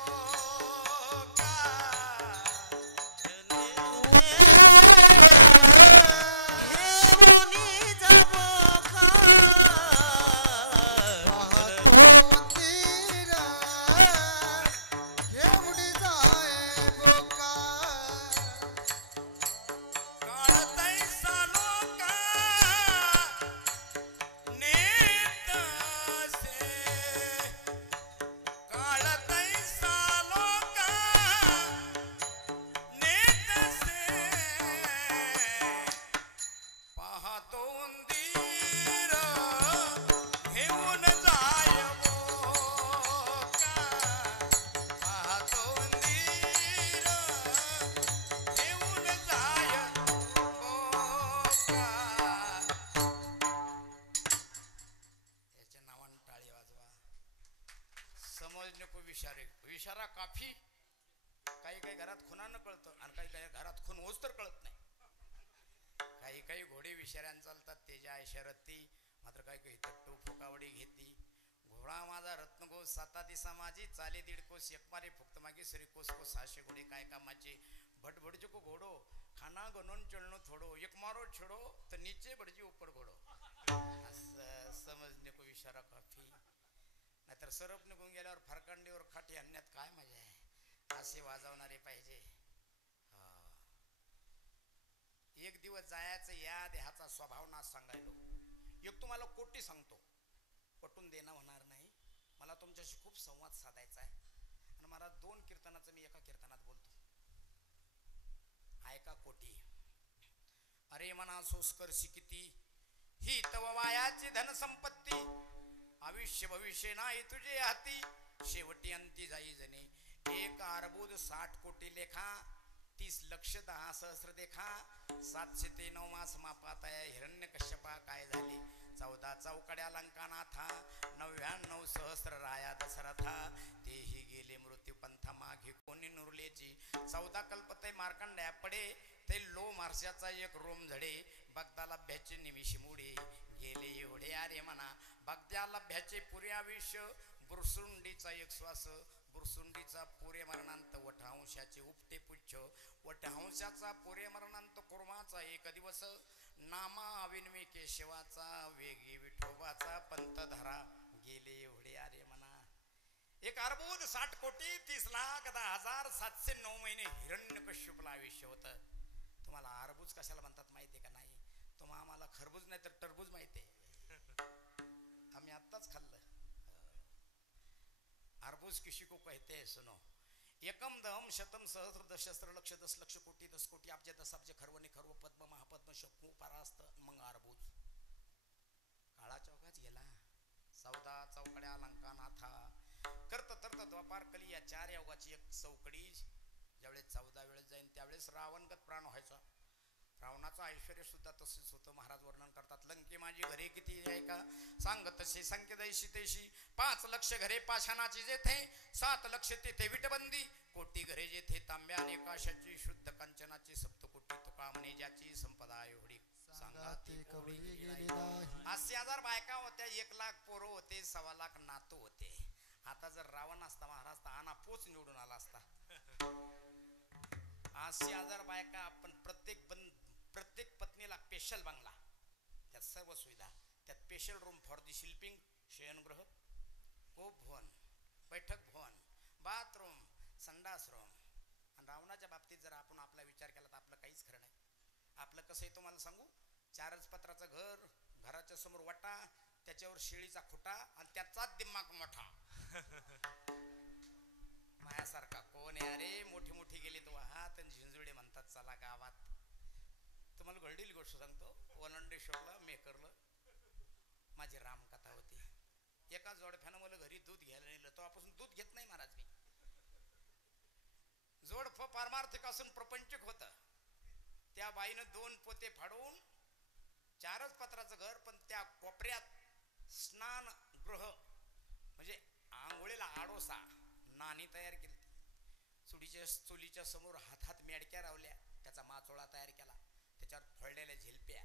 इशारा काफी. काही काही घरात खुनानं कळतं आणि काही काही घरात खून होच तर कळत नाही. काही काही घोडे विषाऱ्यानं चालतात त्याच्या इशारती, मात्र काही काही तट्टू फुकावडी घेती. घोडा माझा रत्नगोस साता दिसा माझी, चाले दीड कोस एक मारे फुक्त मागे सरी कोस कोस 600 घोडे काय कामाचे. भटभडजो को घोडो खाना गणून चलनो थोडो, एक मारो छोडो तर नीचे भडजी ऊपर घोडो. असं समजणे को इशारा काफी. नाहीतर सरप निघून गेल्यावर फरकांडीवर खाटी आणण्यात काय मजा आहे. असे वाजवणारे पाहिजे. एक दिवस जायचं या देहाचा स्वभाव ना सांगायलो. एक तुम्हाला कोटी सांगतो, पटून देणं होणार नाही. मला तुमच्याशी खूप संवाद साधायचा आहे आणि मला 2 कीर्तनाचं मी एका कीर्तनात बोलतो. ऐका कोटी. अरे मना सोस्कर शिकिती, ही तव वायाची धनसंपत्ती. आयुष्य भविष्य नाही तुझे हाती, शेवटी अंती जाई जणे. 1 अर्बुद 60 कोटी लेखा, 30 लक्ष 10 सहस्र देखा. 709 मास मापात हिरण्यकश्यपा काय झाले. 14 चौकड्या लंकानाथा, 99 सहस्र राया दशरथा. तेही गेले मृत्यू पंथा मागे कोणी नुरलेची. 14 कल्पते मार्कंड्या पडे, ते लो मार्शाचा एक रोम झडे. बगदाला भ्याचे निमिष मुडे, गेले एवढे अरे म्हणा. बगद्याला भ्याचे पुरे आयुष्य, बुरसुंडीचा एक श्वास. बुरसुंडीचा पुरे मरणांत वटहंशाचे उपटे पुच्छ. वटहंशाचा पुरे मरणांत कुर्माचा एक दिवस. नामा अविनवी केशवाचा, वेगी विठोबाचा पंत धरा. गेले एवढे अरे म्हणा. 1 अर्बुद 60 कोटी 30 लाख 10,709 महिने हिरण्यकश्यपला आयुष्य होतं. तुम्हाला अर्बुज कशाला म्हणतात माहितीये का? नाही. तुम्हाला आम्हाला खरबूज नाही तर टरबूज माहितीये. आम्ही आत्ताच खाल्लं. अर्बुज किसी को कहते हैं सुनो. एकम दहम शतम सहस्र दशस्त्र लक्ष 10 लक्ष कोटी 10 कोटी अब्ज 10 अब्ज खरवणे खरव पद्म महापद्म शक्मू परास्त. मग अर्बुज काळा चौकाच गेला. 14 चौकड्या लंकानाथा. करत तरत द्वापार कली या 4 योगाची एक चौकडी. ज्यावेळेस 14 वेळेस जाईन त्यावेळेस रावणगत प्राण व्हायचा. रावणाचं ऐश्वर्य सुद्धा तसेच होतं. महाराज वर्णन करतात. लंके माझी घरे किती आहे का सांग तसे संख्य दैशी तेशी. 5 लक्ष घरे पाषाणाची जेथे, 7 लक्ष तेथे विटबंदी. कोटी घरे जेथे तांब्या आणि काशाची, शुद्ध कंचनाची. 7 कोटी तुका म्हणे ज्याची संपदा एवढी सांगा ती कवडी गेली नाही. 80,000 बायका होत्या, 1 लाख पोरं होते, 1.25 लाख नातू होते. आता जर रावण असता महाराज तर आना पोच निवडून आला असता. 80,000 बायका. आपण प्रत्येक पत्नीला स्पेशल बंगला, त्यात सर्व सुविधा, त्यात स्पेशल रूम फॉर दी शिल्पिंग, शयनगृह, कोप भवन, बैठक भवन, बाथरूम, संडास रूम. आणि रावणाच्या बाबतीत जर आपण आपला विचार केला तर आपलं काहीच खरं नाही. आपलं कसं आहे तुम्हाला सांगू. 4च पत्राचं घर, घराच्या समोर वटा, त्याच्यावर शेळीचा खुटा आणि त्याचाच दिमाग मोठा. चला गावात. तुम्हाला घडलेली गोष्ट सांगतो. वलंडेश्वरला मेकरला माझी रामकथा होती. एका जोडप्यानं मला घरी दूध घ्यायला नेलं. तेव्हापासून दूध घेत नाही महाराज मी. जोडप पारमार्थिक असून प्रपंचिक होतं. त्या बाईनं 2 पोते फाडून 4च पत्राचं घर, पण त्या कोपऱ्यात स्नान गृह म्हणजे आंघोळीला आडोसा नाणी तयार केली. चुलीच्या समोर हातात मेडक्या रावल्या. त्याचा माचोळा तयार केला. त्याच्यावर फळलेल्या झेलप्या,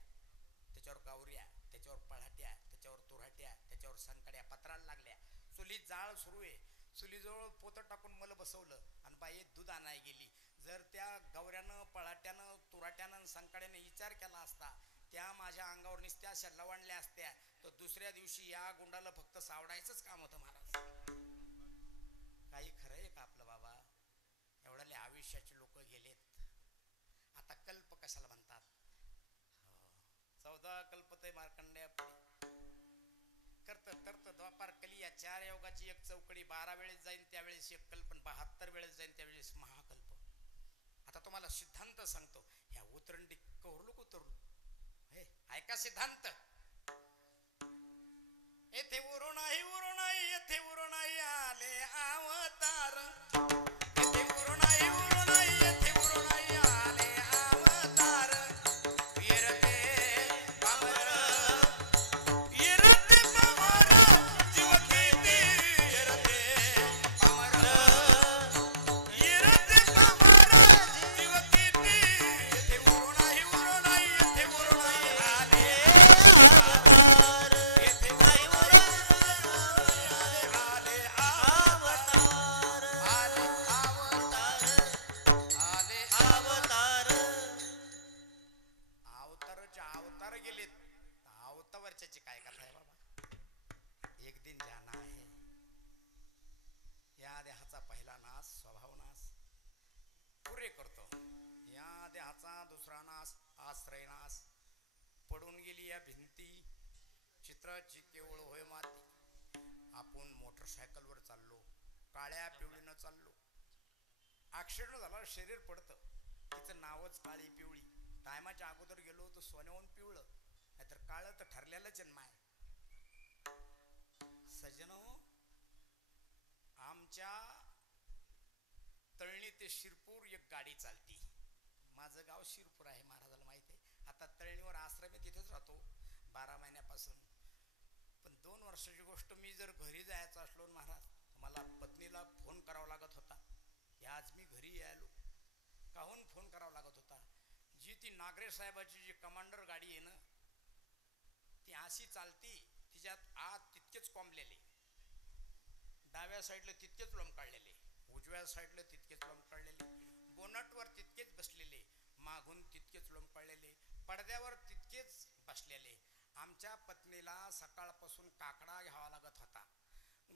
त्याच्यावर गावऱ्या, त्याच्यावर पळाट्या, त्याच्यावर तुराट्या, त्याच्यावर संकड्या पत्राला लागल्या. चुलीत जाळ सुरू आहे. चुलीजवळ पोतं टाकून मला बसवलं आणि बाई दूध आणाय गेली. जर त्या गवऱ्यानं, पळाट्यानं, तुराट्यानं, संकड्यानं विचार केला असता, त्या माझ्या अंगावर नुसत्या अशा लवणल्या असत्या, तर दुसऱ्या दिवशी या गुंडाला फक्त सावडायचंच काम होतं महाराज. काही खरं आहे का आपलं बाबा? एवढ्याले आयुष्याचे लोक गेलेत. आता कल्प कशाला म्हणतात? 14 कल्पतय मार्कंडेय करत करत द्वापार कली या 4 योगाची एक चौकडी. 12 वेळेस जाईन त्यावेळेस एक कल्प, 72 वेळेस जाईन त्यावेळेस महाकल्प. आता तुम्हाला सिद्धांत सांगतो. ह्या उतरंडी कवरलो उतरलो हे ऐका सिद्धांत. येथे उरू नाही येथे उरू नाही आले अवतार. येथे उरू नाही येथे उरू नाही आले अवतार. येरते पामर येरते पामर जीव किती येरते पामर येरते पामर जीव किती. येथे उरू नाही येथे उरू नाही आले अवतार. येथे नाही उरू आले अवतार. आले अवतार. अवतारचे अवतार गेलेत. अवतावरच्याची काय कथा आहे बाबा? एक दिन जाना आहे. या देहाचा पहिला नाश स्वभाव नाश पुरे करतो. या देहाचा दुसरा नाश आश्रय नाश. पडून गेली या भिंती चित्राची केवळ होय माती. आपण मोटरसायकलवर चाललो, काळ्या पिवळीनं चाललो. ऍक्सिडेंट झाला, शरीर पडतं. तिचं नावच काळी पिवळी. टायमाच्या अगोदर गेलो तर सोन्याहून पिवळं, नाहीतर काळं तर ठरलेला जन्म आहे. सजनो, आमच्या तळणी ते शिरपूर एक गाडी चालती. माझं गाव शिरपूर आहे, महाराजाला माहिती आहे. आता तळणीवर आश्रम आहे, तिथेच राहतो 12 महिन्यापासून. पण 2 वर्षाची गोष्ट, मी जर घरी जायचं असलो महाराज, मला पत्नीला फोन करावा लागत होता की आज मी घरी यायलो. काहून फोन करावा लागत होता? जी ती नागरे साहेबाची जी कमांडर गाडी आहे ना, ती अशी चालती, तिच्यात आत तितकेच कोंबलेले, डाव्या साईडला तितकेच लोंबकाळलेले, उजव्या साईडला तितकेच लोंबकाळलेले, बोनटवर तितकेच बसलेले, मागून तितकेच लोंबकाळलेले, पडद्यावर तितकेच बसलेले. आमच्या पत्नीला सकाळपासून काकडा घ्यावा लागत होता.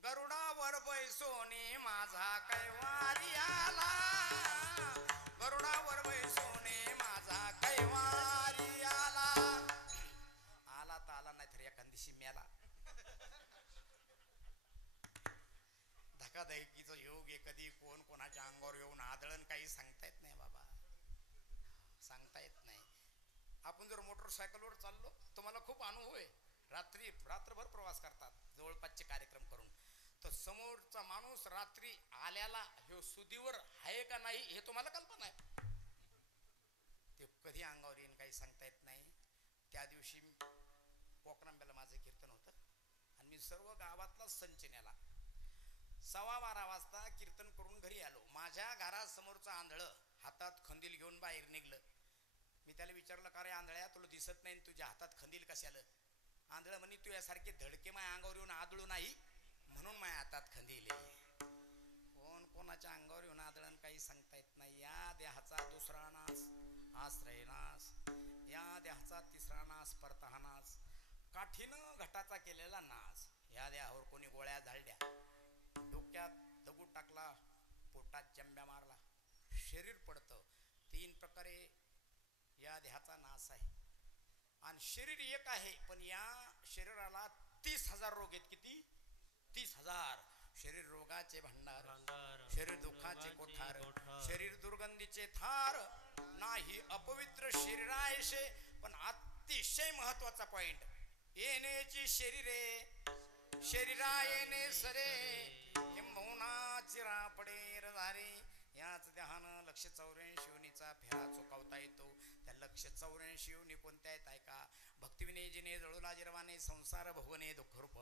गरुडावर बैसोने माझा कैवारी आला. गरुडावर बैसोने माझा कैवारी आला. आला तर आला, नाही तर एखाद दिवशी मेला. धकाधकीचं योग आहे. कधी कोण कोणाच्या अंगावर येऊन आदळण काही सांगता येत नाही बाबा, सांगता येत नाही. आपण जर मोटरसायकलवर चाललो, तुम्हाला खूप अनुभव आहे. रात्रभर प्रवास करतात जवळपासचे कार्यक्रम करून, तर समोरचा माणूस रात्री आल्याला हे सुदीवर आहे का नाही हे तुम्हाला कल्पना आहे. ते कधी अंगावर येईन काही सांगता येत नाही. त्या दिवशी कोकणांब्याला माझं कीर्तन होतं आणि मी सर्व गावातला संच नेला. 12:15 वाजता कीर्तन करून घरी आलो. माझ्या घरासमोरचं आंधळं हातात खंदील घेऊन बाहेर निघलं. मी त्याला विचारलं, का रे आंधळ्या, तुला दिसत नाही, तुझ्या हातात खंदील कशाला? आंधळ म्हणे, तू यासारखे धडके माझ्या अंगावर येऊन आदळू नाही म्हणून माझ्या हातात खंदील. कोण कोणाच्या अंगावर येऊन आदळण काही सांगता येत नाही. या देहाचा दुसरा नाश आश्रय नाश. या देहाचा तिसरा नाश परतहा नाश. काठीनं घटाचा केलेला नाश. या देहावर कोणी गोळ्या झाडल्या, डोक्यात दगड टाकला, पोटात जंब्या मारला, शरीर पडतं. 3 प्रकारे या देहाचा नाश आहे. आणि शरीर एक आहे, पण या शरीराला 30,000 रोग आहेत. किती? 30,000. शरीर रोगाचे भंडार, शरीर दुःखाचे कोठार, शरीर दुर्गंधीचे थार, नाही अपवित्र शरीरायशे. पण अतिशय महत्वाचा पॉइंट, येण्याची शरीरे शरीरा येणे सरे, किंबहुना चिरा पडे रधारे. याच ध्यान लक्ष 84 योनीचा फेरा चुकवता येतो. त्या लक्ष 84 योनी कोणत्या आहेत ऐका. भक्तिविने जिने जळूला जिरवाने संसार भोगणे दुःख रूप.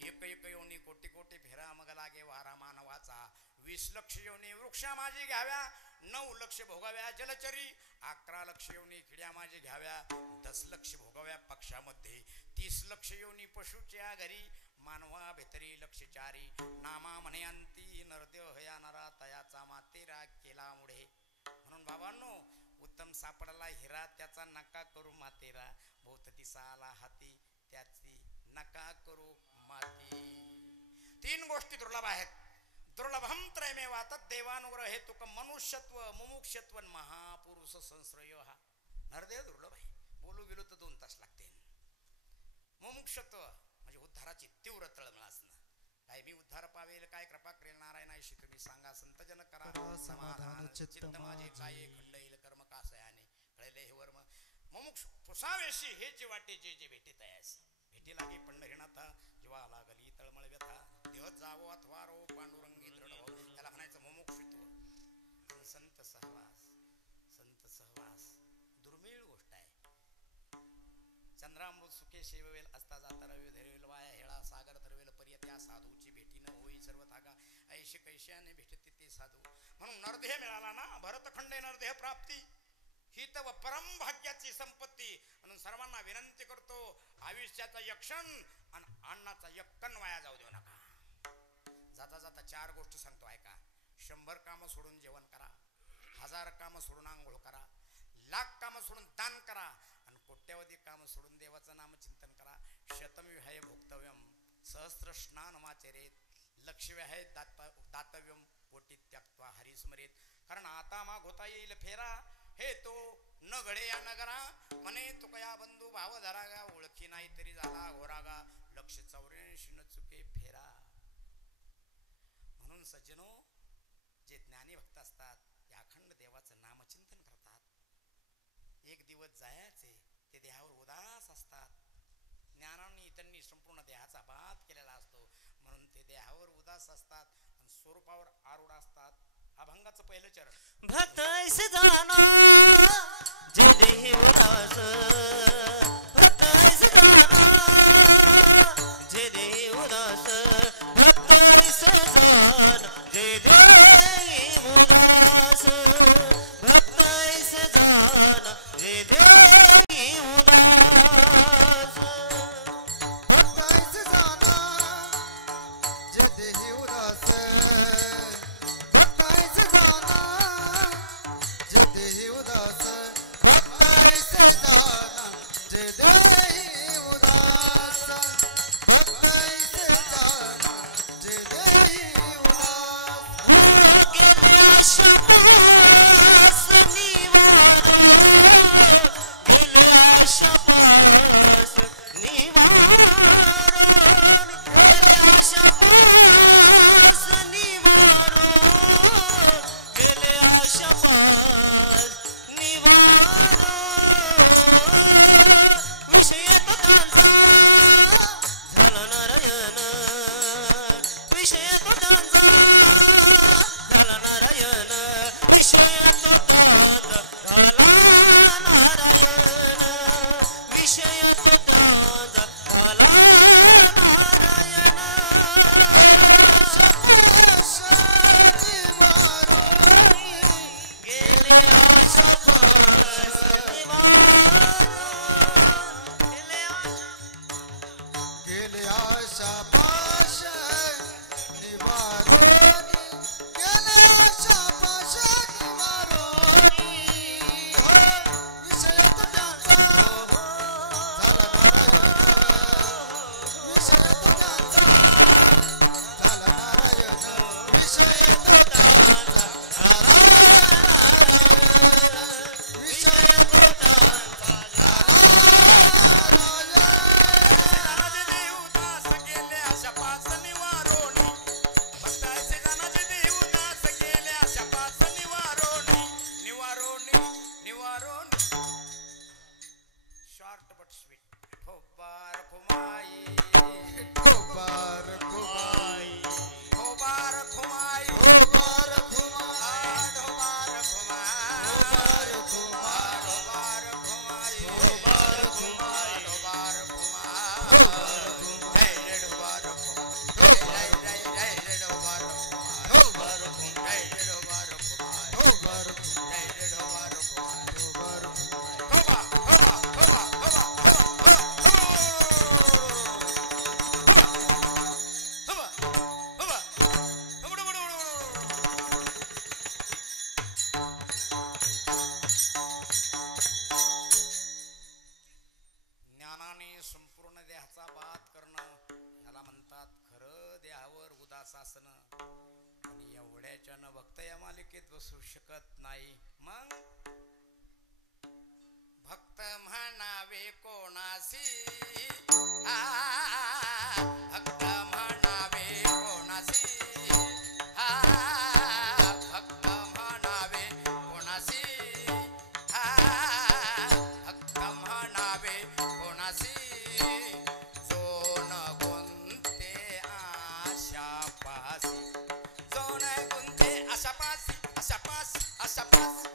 एक एक योनी कोटी कोटी फेरा मग लागे वारा मानवाचा. 20 लक्ष योनी वृक्षा माझी घ्याव्या, 9 लक्ष भोगाव्या जलचरी. 11 लक्ष योनी खिड्या माझी घ्याव्या, 10 लक्ष भोगाव्या पक्षामध्ये. 30 लक्ष योनी पशुच्या घरी, मानवा भेतरी लक्ष चारी. नामा म्हणयांती नरदेव हया नरा, तयाचा मातेरा केला मुळे. म्हणून बाबांनो, उत्तम सापडला हिरा, त्याचा नका करू मातेरा. बहुत दिसाला हाती, त्याची नका करू माती. 3 गोष्टी दुर्लभ आहेत. दुर्लभम त्रयमेवा तद्देवानुग्रह हेतुक मनुष्यत्व मुमुक्षत्व महापुरुष संश्रय. हा नरदेव दुर्लभ आहे. बोलू गेलो तर 2 तास लागते. मुमुक्षत्व म्हणजे उद्धाराची तीव्र तळमळ असणं. काय मी उद्धार पावेल, काय कृपा करेल नारायणाशी तुम्ही सांगा. संतजन करा समाधान चित्त माझे, काय खंडईल कर्म कासयाने कळले हे वर्म. मुमुक्ष पुसावेशी हे जे वाटे जे जे भेटे तयास. भेटी लागे पंढरीनाथा, जेव्हा लागली तळमळ व्यथा. देह जावो अथवा रो पांडुरंगी दृढ हो, त्याला म्हणायचं मुमुक्षुत्व. संत सहवास, संत सहवास दुर्मिळ गोष्ट आहे. चंद्रामृत सुखे सेवेल असता जाता रवी धरेल वाया हेळा सागर तरवेल पर्यत्या. साधूची भेटी न होई सर्व थागा, ऐशे कैश्याने भेटते ते साधू. म्हणून नरदेह मिळाला ना, भरतखंडे नरदेह प्राप्ती ही तर परम भाग्याची संपत्ती. म्हणून सर्वांना विनंती करतो, आयुष्याचा यक्षण आणि अन्नाचा यक्कन वाया जाऊ देऊ नका. जाता जाता 4 गोष्टी सांगतो ऐका. 100 कामं सोडून जेवण करा, 1000 कामं सोडून आंघोळ करा, 1,00,000 कामं सोडून दान करा, आणि कोट्यावधी कामं सोडून देवाचं नाम चिंतन करा. शतमविहाय भोक्तव्यम सहस्र स्नान माचरेत, लक्षव्याय दातव्यम कोटी त्यक्त्वा हरिस्मरेत. कारण आता माग होता येईल फेरा, हे तो न घडे या नगरा. म्हणे तुकया बंधू भाव धरागा, ओळखी नाही तरी झाला घोरागा. लक्ष 84 न चुके फेरा. म्हणून सज्जनो, जे ज्ञानी भक्त असतात ते अखंड देवाचं नामचिंतन करतात. एक दिवस जायचे, ते देहावर उदास असतात. ज्ञानाने त्यांनी संपूर्ण देहाचा बात केलेला असतो, म्हणून ते देहावर उदास असतात आणि स्वरूपावर आरूढ असतात. अभंगाचं पहिलं चरण. भक्त ऐसे जाना जे देही उदास, भक्त ऐसे जाना जे देही उदास, भक्त ऐसे जाना जे देही उदास, भक्त ऐसे जाना जे देही उदास. भक्त ऐसे जाना जे देही उदास, भक्त ऐसे जाना जे देही उदास, भक्त ऐसे जाना जे देही उदास, भक्त ऐसे जाना जे देही उदास. गेले आशा पास निवारो, गेले आशा पास निवारो, गेले आशा पास निवारो, गेले आशा पास निवारो. विषय तो त्यांचा झाला नारायण, विषय तो त्यांचा झाला नारायण, विषय तो त्यांचा झाला नारायण, विषय तो त्यांचा झाला नारायण. गेले आशा पास निवारो, गेले गेले आशा पाश निवारो, गेले आशा पाश निवारो. मालिकेत बसू शकत नाही. मग भक्त म्हणावे कोणासी, भक्त म्हणावे कोणासी, भक्त म्हणावे कोणासी, भक्त म्हणावे कोणासी, जो न गुंते आशापासी, जो न गुंते आशापासी, आशापासी, आशापासी.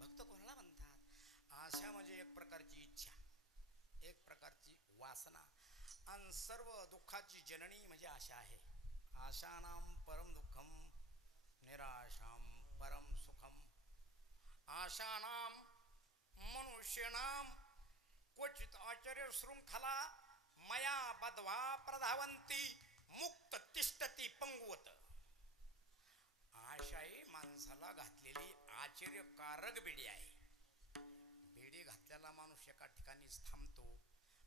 भक्त कोणाला म्हणतात? आशा म्हणजे एक प्रकारची इच्छा, एक प्रकारची वासना, आणि सर्व दुःखाची जननी म्हणजे आशा आहे. आशानाम परम दुःखम निराशाम परम सुखम. आशानाम मनुष्यनाम क्वचित आचार्य शृंखला मया बद्वा प्रधावंती मुक्त तिष्ठती पंगवत. आशा ही माणसाला घातलेली आश्चर्यकारक बेडी आहे. बेडी घातलेला माणूस एका ठिकाणीच थांबतो,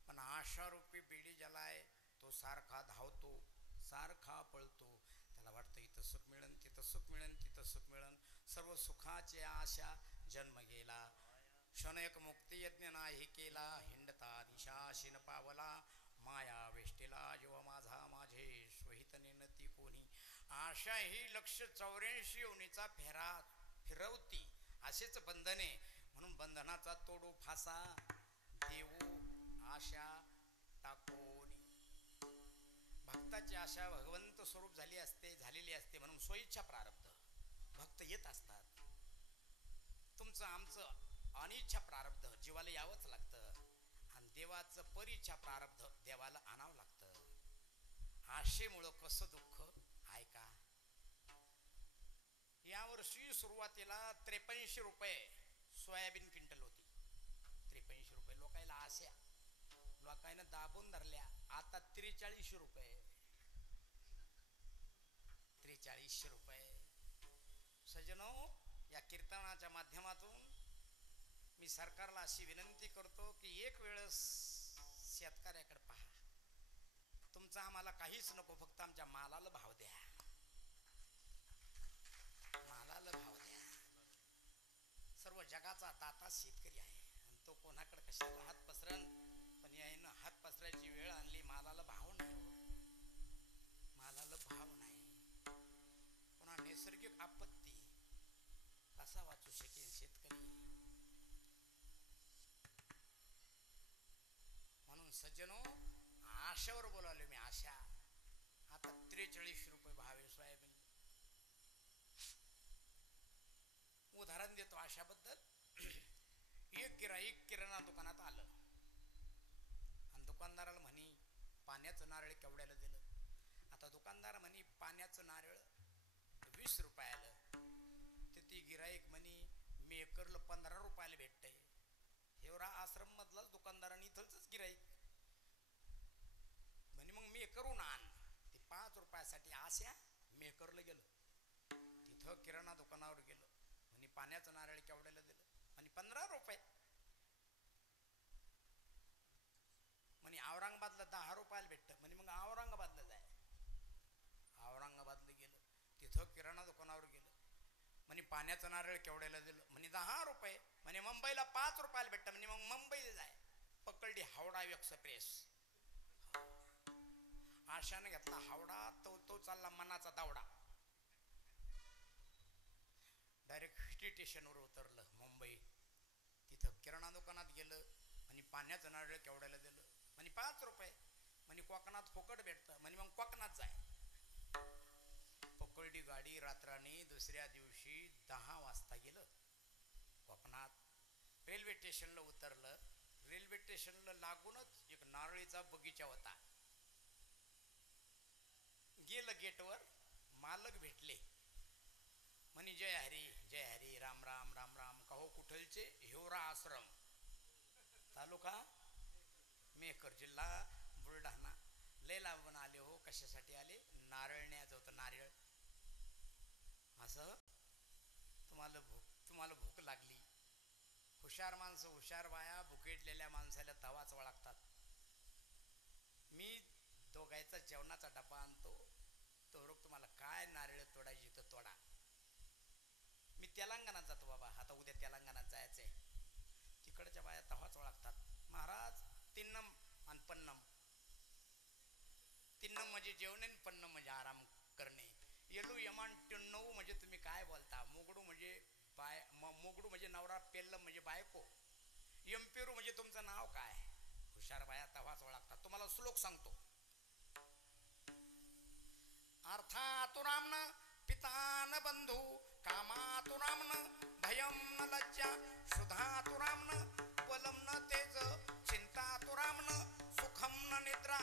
पण आशा रूपी बेडी ज्याला आहे तो सारखा धावतो, सारखा पळतो. त्याला वाटतं इथं सुख मिळेल, तिथं सुख मिळेल, तिथं सुख मिळेल. सर्व सुखाची आशा जन्म गेला, क्षण एक मुक्ती यज्ञ नाही केला. हिंडता दिशाशीन पावला, माया वेष्टीला जीव माझा माझे स्वहित नेनती कोणी. आशा ही 184 योनीचा फेरा फिरवती, असेच बंधने. म्हणून बंधनाचा तोडू फासा देऊ आशा टाकोनी. भक्ताची आशा भगवंत स्वरूप झालेली असते म्हणून स्वइच्छा प्रारब्ध भक्त येत असतात. तुमचं आमचं अनिच्छा प्रारब्ध जीवाला यावंच लागतं, आणि देवाचं परीच्छा प्रारब्ध देवाला आणावं लागतं. आशेमुळं कसं दुःख आहे का. यावर्षी सुरुवातीला 53 रुपये सोयाबीन क्विंटल होती. 53 रुपये लोकायला आशा, लोकांना दाबून धरल्या. आता 43 रुपये, 43 रुपये. सजनो, या कीर्तनाच्या माध्यमातून मी सरकारला अशी विनंती करतो की एक वेळेस शेतकऱ्याकडे पहा. तुमचा आम्हाला काहीच नको, फक्त आमच्या मालाला भाव द्या, मालाला भाव द्या. सर्व जगाचा दाता शेतकरी आहे, आणि तो कोणा नैसर्गिक आपत्ती कसा वाचू शकेल शेतकरी? म्हणून सज्जनो, आशावर बोलावले मी. आशा आता 43 रुपये भाव आहे सोयाबीन. उदाहरण देतो आशाबद्दल. एक गिराईक किराणा दुकानात आलं आणि दुकानदाराला म्हणी पाण्याचं नारळ केवढ्याला दिलं. आता दुकानदार म्हणी पाण्याचं नारळ 20 रुपयाला. ते ती गिराईक म्हणी मी एकरला 15 रुपयाला भेटतंय. हेवरा आश्रम मधलाच दुकानदाराने इथलच गिराईक म्हणे मग मी करून आण. ते 5 रुपयासाठी आशा मेकरला गेलो. तिथं किराणा दुकानावर गेलो. म्हणे पाण्याचं नारळ केवढ्याला दिलं. म्हणे 15 रुपये. म्हणे औरंगाबादला 10 रुपयाला भेटतं. म्हणे मग औरंगाबादला जाय. औरंगाबादला गेलो. तिथं किराणा दुकानावर गेलो. म्हणे पाण्याचं नारळ केवढ्याला दिलं. म्हणे 10 रुपये. म्हणे मुंबईला 5 रुपयाला भेटतं. म्हणे मग मुंबईला जाय. पकडली हावडा एक्सप्रेस. आशाने घेतला हावडा. तो चालला मनाचा दावडा. डायरेक्ट स्टेशनवर उतरलं मुंबई. तिथं किराणा दुकानात गेलं. म्हणे पाण्याचं नारळ केवढ्याला दिलं. म्हणे 5 रुपये. म्हणे कोकणात फुकट भेटतं. म्हणे मग कोकणात जाय. पकडली गाडी. रात्राने दुसऱ्या दिवशी 10 वाजता गेलं कोकणात. रेल्वे स्टेशनला उतरलं. रेल्वे स्टेशनला लागूनच एक नारळीचा बगीचा होता. गेलं गेटवर. मालक भेटले. म्हणे जय हरी जय हरी, राम राम राम राम. कहो कुठलचे? हिवरा आश्रम, तालुका मेकर, जिल्हा बुलढाणा. लय लांबून आले हो. कशासाठी आले? नारळ न्यायचं होतं. नारळ. असं तुम्हाला भूक लागली. हुशार माणसं, हुशार बाया भुकेटलेल्या माणसाला तवाच वळखतात. मी दोघायचा जेवणाचा डबा आणतो. तो रोग तुम्हाला काय नारळ तोडायची तर तोडा. मी तेलंगणात जातो बाबा. आता उद्या तेलंगणात जायचंय. तिकडच्या बाया तवाच ओळखतात. महाराज तिन्नम आणि पन्नम. तिन्नम म्हणजे जेवणे, पन्नम म्हणजे आराम करणे. येलू यमान टिन्नऊ म्हणजे तुम्ही काय बोलता. मुगडू म्हणजे मुगडू म्हणजे नवरा, पेल्लम म्हणजे बायको. एम्पेरू म्हणजे तुमचं नाव काय. हुशार बाया तवाच ओळखतात. तुम्हाला श्लोक सांगतो. अर्थातुरामन पितान बंधू, कामातुरामन भयम न लज्जा, शुद्धातुरामन बलम न तेज, चिंतातुरामन सुखम न निद्रा.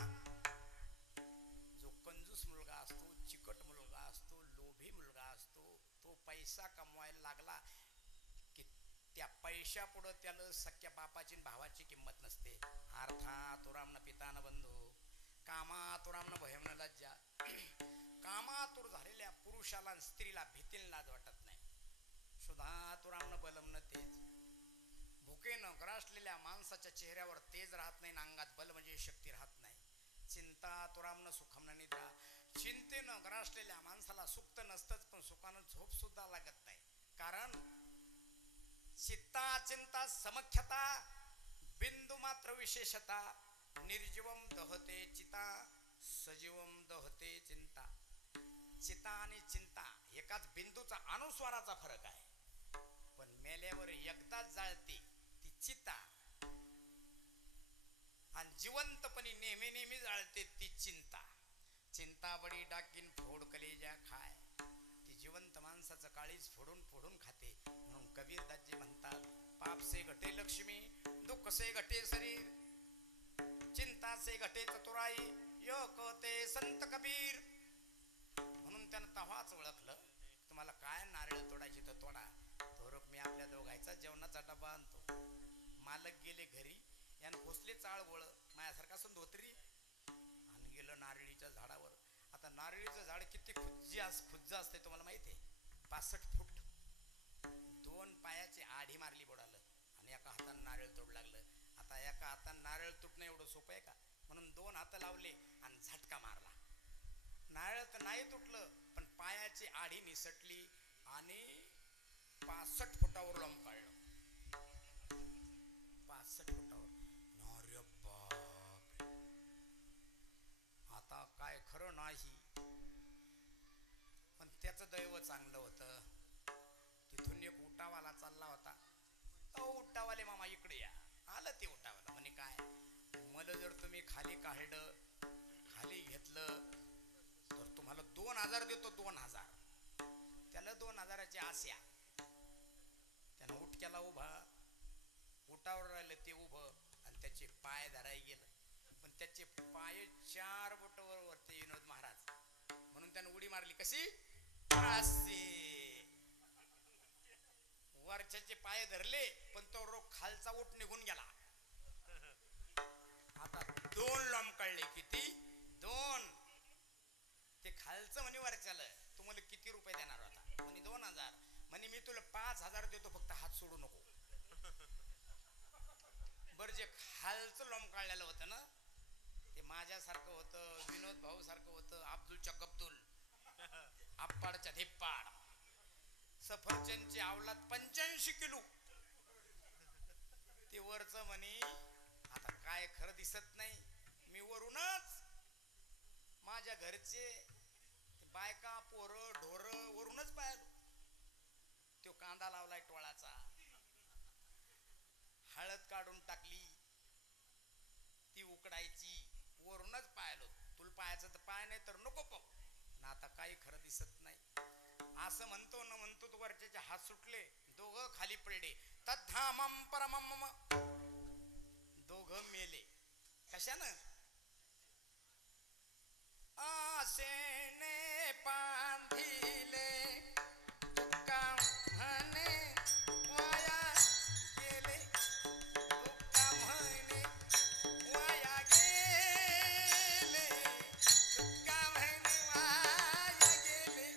जो कंजूस मुलगा असतो, चिकट मुलगा असतो, लोभी मुलगा असतो, तो पैसा कमवायला लागला की त्या पैशा पुढं त्याला सख्या बापाची भावाची किंमत नसते. अर्थातुरामन पितान बंधू, कामातुरामन भयम न लज्जा. कामातुर झालेल्या पुरुषाला आणि स्त्रीला भीतीला लाज वाटत नाही. शुद्धातुरामन बलम न तेज. भुकेनं ग्रासलेल्या माणसाच्या चेहऱ्यावर तेज राहत नाही, अंगात बल म्हणजे शक्ती राहत नाही. चिंतातुरामन सुखम न निद्रा. चिंतेनं ग्रासलेल्या माणसाला सुख तर नसतंच, पण सुखानं झोप सुद्धा लागत नाही. कारण चित्ता चिंता समख्यता, बिंदू मात्र विशेषता. निर्जीवम दहते चिता, सजीवम दहते चिंता. चिता आणि चिंता एकाच बिंदूचा अनुस्वाराचा फरक आहे. पण मेल्यावर एकदाच जाळते ती चिता, आणि जिवंतपणी नेहमी नेहमी जाळते ती चिंता. चिंता बडी डाकीन फोड कलेजा खाय. ती जिवंत माणसाचं काळीज फोडून फोडून खाते. म्हणून कबीरदासजी म्हणतात, पाप से घटे लक्ष्मी, दुःख से घटे शरीर, चिंता से घटे चतुराई, यो कहते संत कबीर. म्हणून त्यानं तव्हाच ओळखलं, तुम्हाला काय नारळ तोडायची तर तोडा. थोरक मी आपल्या दोघायचा जेवणाचा डबा आणतो. मालक गेले घरी. यानं घोसले चाळ गोळ माझ्यासारखा असं धोतरी आणि गेलं नारळीच्या झाडावर. आता नारळीचं झाड किती खुज्ज असते तुम्हाला माहिती आहे. 65 फूट. 2 पायाची आढी मारली बोडालं आणि एका हातानं नारळ तोड लागलं. आता एका हातानं नारळ तुटणं एवढं सोपं आहे का? म्हणून 2 हात लावले आणि झटका मारला. नारळ तर नाही तुटलं, पण पायाची आढी निसटली आणि 65 फुटावर लोंबकळलं. 65 फुटावर. अरे बाप, आता काय खरं नाही. पण त्याचं दैव चांगलं होतं. तिथून एक उटावाला चालला होता. उटावाले मामा इकडे या. आलं ते उटावाला म्हणे काय, मला जर तुम्ही खाली काढलं, खाली घेतलं तर तुम्हाला 2000 देतो. 2000. त्याला 2000ची आशा. त्यानं उठक्याला उभा, उटावर राहिलं ते उभं आणि त्याचे पाय धराय गेलं, पण त्याचे पाय 4 बोटावर वरते विनोद महाराज. म्हणून त्यानं उडी मारली. कशी? असे वरच्याचे पाय धरले, पण तो रोग खालचा उठ निघून गेला. आता 2 लोंबकळले. किती? 2. ते खालचं म्हणे वरच्याला, तुम्हाला किती रुपये देणार होता? म्हणे 2000. म्हणे मी तुला 5000 देतो, फक्त हात सोडू नको. बर, जे खालचं लोंबकळलेलं होतं ना, ते माझ्यासारखं होतं, विनोद भाऊ सारखं होतं, अब्दुलच्या कब्दुल, आप्पाडच्या धिप्पाड. सफरचंदची अवलाद 85 किलो. ते वरच म्हणे आता काय खरं दिसत नाही, मी वरूनच माझ्या घरचे बायका पोरं ढोरं वरूनच पाहिलो. तो कांदा लावलाय टोळाचा, हळद काढून टाकली, ती उकडायची, वरूनच पाहिलो. तुला पाहायचं तर पाय, नाही तर नको पाहू. आता काही खरं दिसत नाही. असं म्हणतो न म्हणतो तो वरच्याचे हात सुटले, दोघं खाली पडले. तद्धामम परमम. दोघं मेले. कशानं? आसेने बांधिले तुका म्हणे वाया गेले, तुका म्हणे वाया गेले, तुका म्हणे वाया गेले.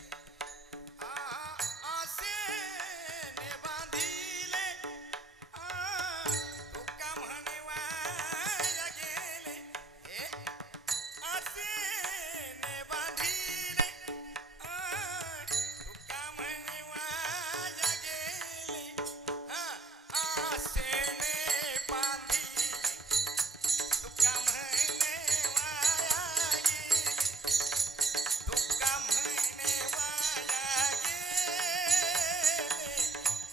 आसेने बांधिले तुका म्हणे वाया गेले. आसेने बांधिले तुका म्हणे वाया गेले. आसेने बांधिले तुका म्हणे वाया गेले, तुका म्हणे वाया गेले,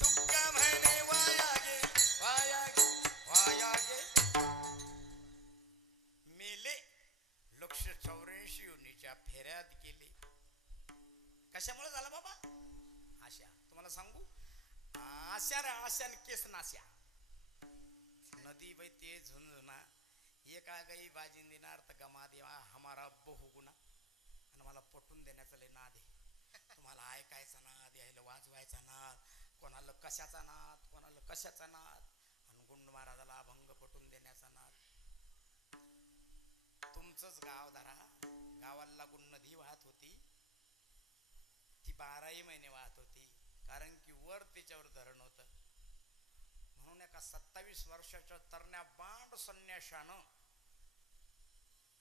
तुका म्हणे वाया गे, वाया गे, वाया गे. मेले. 184 योनीच्या फेऱ्यात गेले. कशामुळे झालं बाबा? आशा. तुम्हाला सांगू, आशा रे आशा न केस नाश्या. नदी बहती झुनझुना, एक आ गई बाजी दिनार तर गमा देवा हमारा बहु गुना. आणि मला पटून देण्याचा लय नाद आहे. तुम्हाला ऐकायचा नाद, यायला वाजवायचा नाद, कोणाला कशाचा नाद, कोणाला कशाचा नाद, आणि गुंड महाराजाला अभंग पटून देण्याचा नाद. तुमचंच गाव धरा, गावाला लागून नदी वाहत होती. ती 12ही महिने वाहत होती, कारण की वर त्याच्यावर धरण होतं. म्हणून एका 27 वर्षाच्या तरण्या बांड संन्याशानं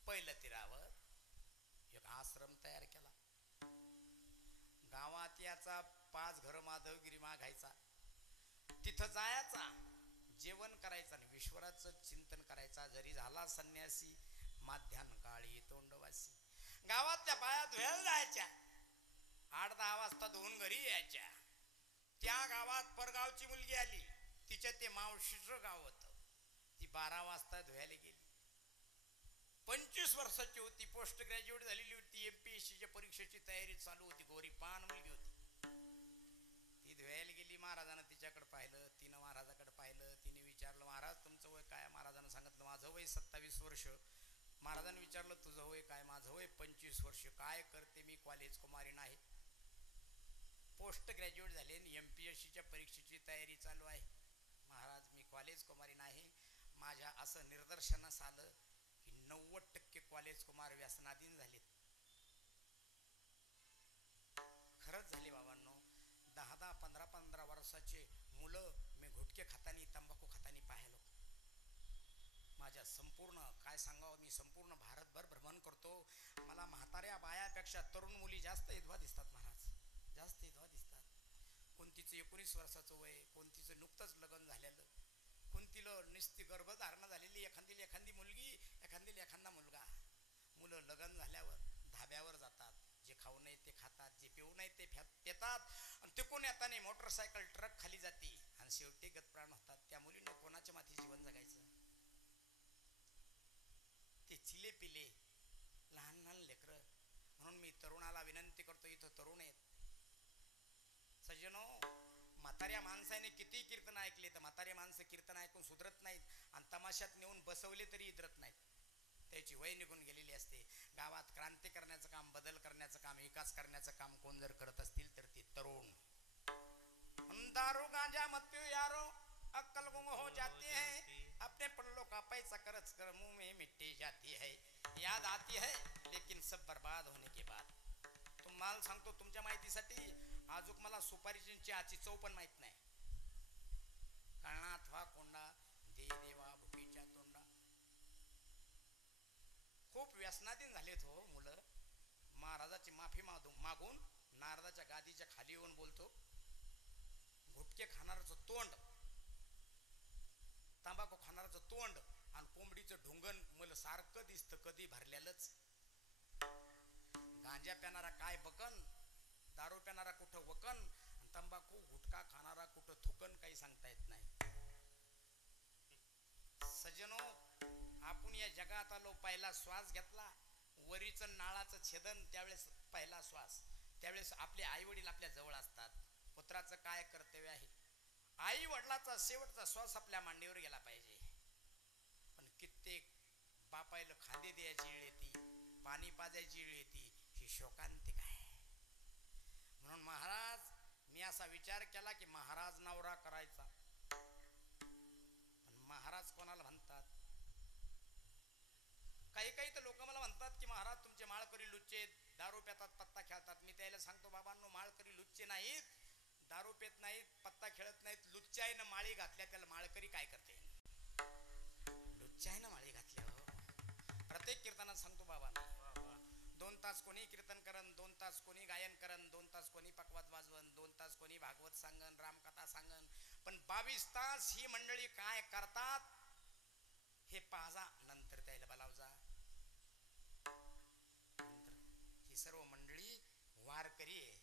पहिलं तीरावर एक आश्रम तयार केला. गावात याचा 5 घर माधवगिरी मागायचा, तिथं जायचा, जेवण करायचं आणि ईश्वराचं चिंतन करायचा. जरी झाला संन्यासी, माध्यान काळी तोंडवासी. गावातल्या बाया धुयाला जायच्या, 8-10 वाजता धुवून घरी यायच्या. त्या गावात परगावची मुलगी आली, तिच्या ते मावशीचं गाव होतं, ती 12 वाजता धुयाला गेली. 25 वर्षाची होती, पोस्ट ग्रॅज्युएट झालेली होती, MPSCच्या परीक्षेची तयारी चालू होती, गोरी पान मुलगी होती. ती धुयाला गेली. महाराजानं तिच्याकडे पाहिलं, तिनं महाराजाकडे पाहिलं. तिने विचारलं, महाराज तुमचं वय काय? महाराजानं सांगितलं, माझं वय 27 वर्ष. महाराजांनी विचारलं, तुझं वय काय? माझं वय 25 वर्ष. काय करते? मी कॉलेज कुमारी नाही, पोस्ट ग्रॅज्युएट झाले, MPSCच्या परीक्षेची तयारी चालू आहे. महाराज मी कॉलेज कुमारी नाही. माझ्या असं निदर्शनास आलं की 90% कॉलेज कुमार व्यसनाधीन झालेत. खरंच झाले बाबांनो. 10-10, 15-15 वर्षाचे मुलं मी घुटके खातानी, तंबाखू खातानी पाहिलो. माझ्या संपूर्ण काय सांगावं, मी संपूर्ण भारतभर भ्रमण करतो. मला म्हाताऱ्या बायापेक्षा तरुण मुली जास्त विधवा दिसतात महाराज, जास्त विधवा दिसतात. कोणतीचं 19 वर्षाचं वय, कोणतीचं नुकतंच लग्न झालेलं, कोणतीला नुसती गर्भधारणा झालेली, एखादी मुलगी, एखादा मुलगा. मुलं लग्न झाल्यावर धाब्यावर जातात, जे खाऊ नये ते खातात, जे पिऊ नये ते येतात आणि तिकून येताना मोटरसायकल ट्रक खाली जाते आणि शेवटी गतप्राण होतात. त्या मुलीनं कोणाच्या माथी जीवन जगायचं? ते चिले पिले लहान लहान लेकरं. म्हणून मी तरुणाला विनंती करतो, इथं तरुण आहेत सज्जनो, म्हाताऱ्या माणसाने किती कीर्तन ऐकले तर म्हातारे माणसं कीर्तन ऐकून सुधरत नाहीत आणि तमाशात नेऊन बसवले तरी इधरत नाहीत. त्याची वय निघून गेलेली असते. गावात क्रांती करण्याचं काम, बदल करण्याचं काम, विकास करण्याचं काम कोण जर करत असतील तर ते तरुण. दारू गांजा मत पियो यारो, अक्कल गुम हो जाती है, अपने पल्लों का पैसा खर्च कर मुंह में मिट्टी जाती है, याद आती है लेकिन सब बर्बाद होने के बाद. तुम्हाला सांगतो तुमच्या माहितीसाठी, आजूक मला सुपारीची चहाची चव पण माहित नाही. कळणात वा कोंडा दे देवा भुकीच्या तोंडा. खूप व्यसनाधीन झालेत हो मुलं. महाराजाची माफी मागून नारदाच्या गादीच्या खाली येऊन बोलतो, गुटके खाणाराचं तोंड, तंबाखू खाणाराचं तोंड आणि कोंबडीचं ढुंगण मला सारखं दिसतं, कधी भरलेलंच. गांजा प्यानारा काय बकन, दारू प्यानारा कुठं वकन, आणि तंबाखू गुटखा खाणारा कुठं थुकन, काही सांगता येत नाही. सज्जनो, आपण या जगात आलो, पहिला श्वास घेतला, वरीचं नाळाचं छेदन, त्यावेळेस पहिला श्वास, त्यावेळेस आपले आई वडील आपल्या जवळ असतात. पुत्राचं काय कर्तव्य आहे? आई वडिलाचा शेवटचा श्वास आपल्या मांडीवर गेला पाहिजे. पण कित्येक बापायला खांदे द्यायची वेळ येते, पाणी पाजायची वेळ येते, ही शोकांतिक आहे. म्हणून महाराज, मी असा विचार केला की महाराज नवरा करायचा. पण महाराज कोणाला म्हणतात? काही काही तर लोक मला म्हणतात की महाराज तुमचे माळकरी लुच्चे, दारू पितात, पत्ता खेळतात. मी त्याला सांगतो, बाबांनो, माळकरी लुच्चे नाहीत, दारू पेत नाहीत, पत्ता खेळत नाहीत. लुच्चाईनं माळी घातल्या त्याला माळकरी काय करते? लुच्चाईनं माळी घातल्या हो. प्रत्येक कीर्तनात सांगतो बाबांना, 2 तास कोणी कीर्तन करन, 2 तास कोणी गायन करन, 2 तास कोणी पकवाद वाजवन, 2 तास कोणी भागवत सांगन, रामकथा सांगन, पण 22 तास ही मंडळी काय करतात हे पाहा. नंतर त्याला बलावजा. ही सर्व मंडळी वारकरी आहे.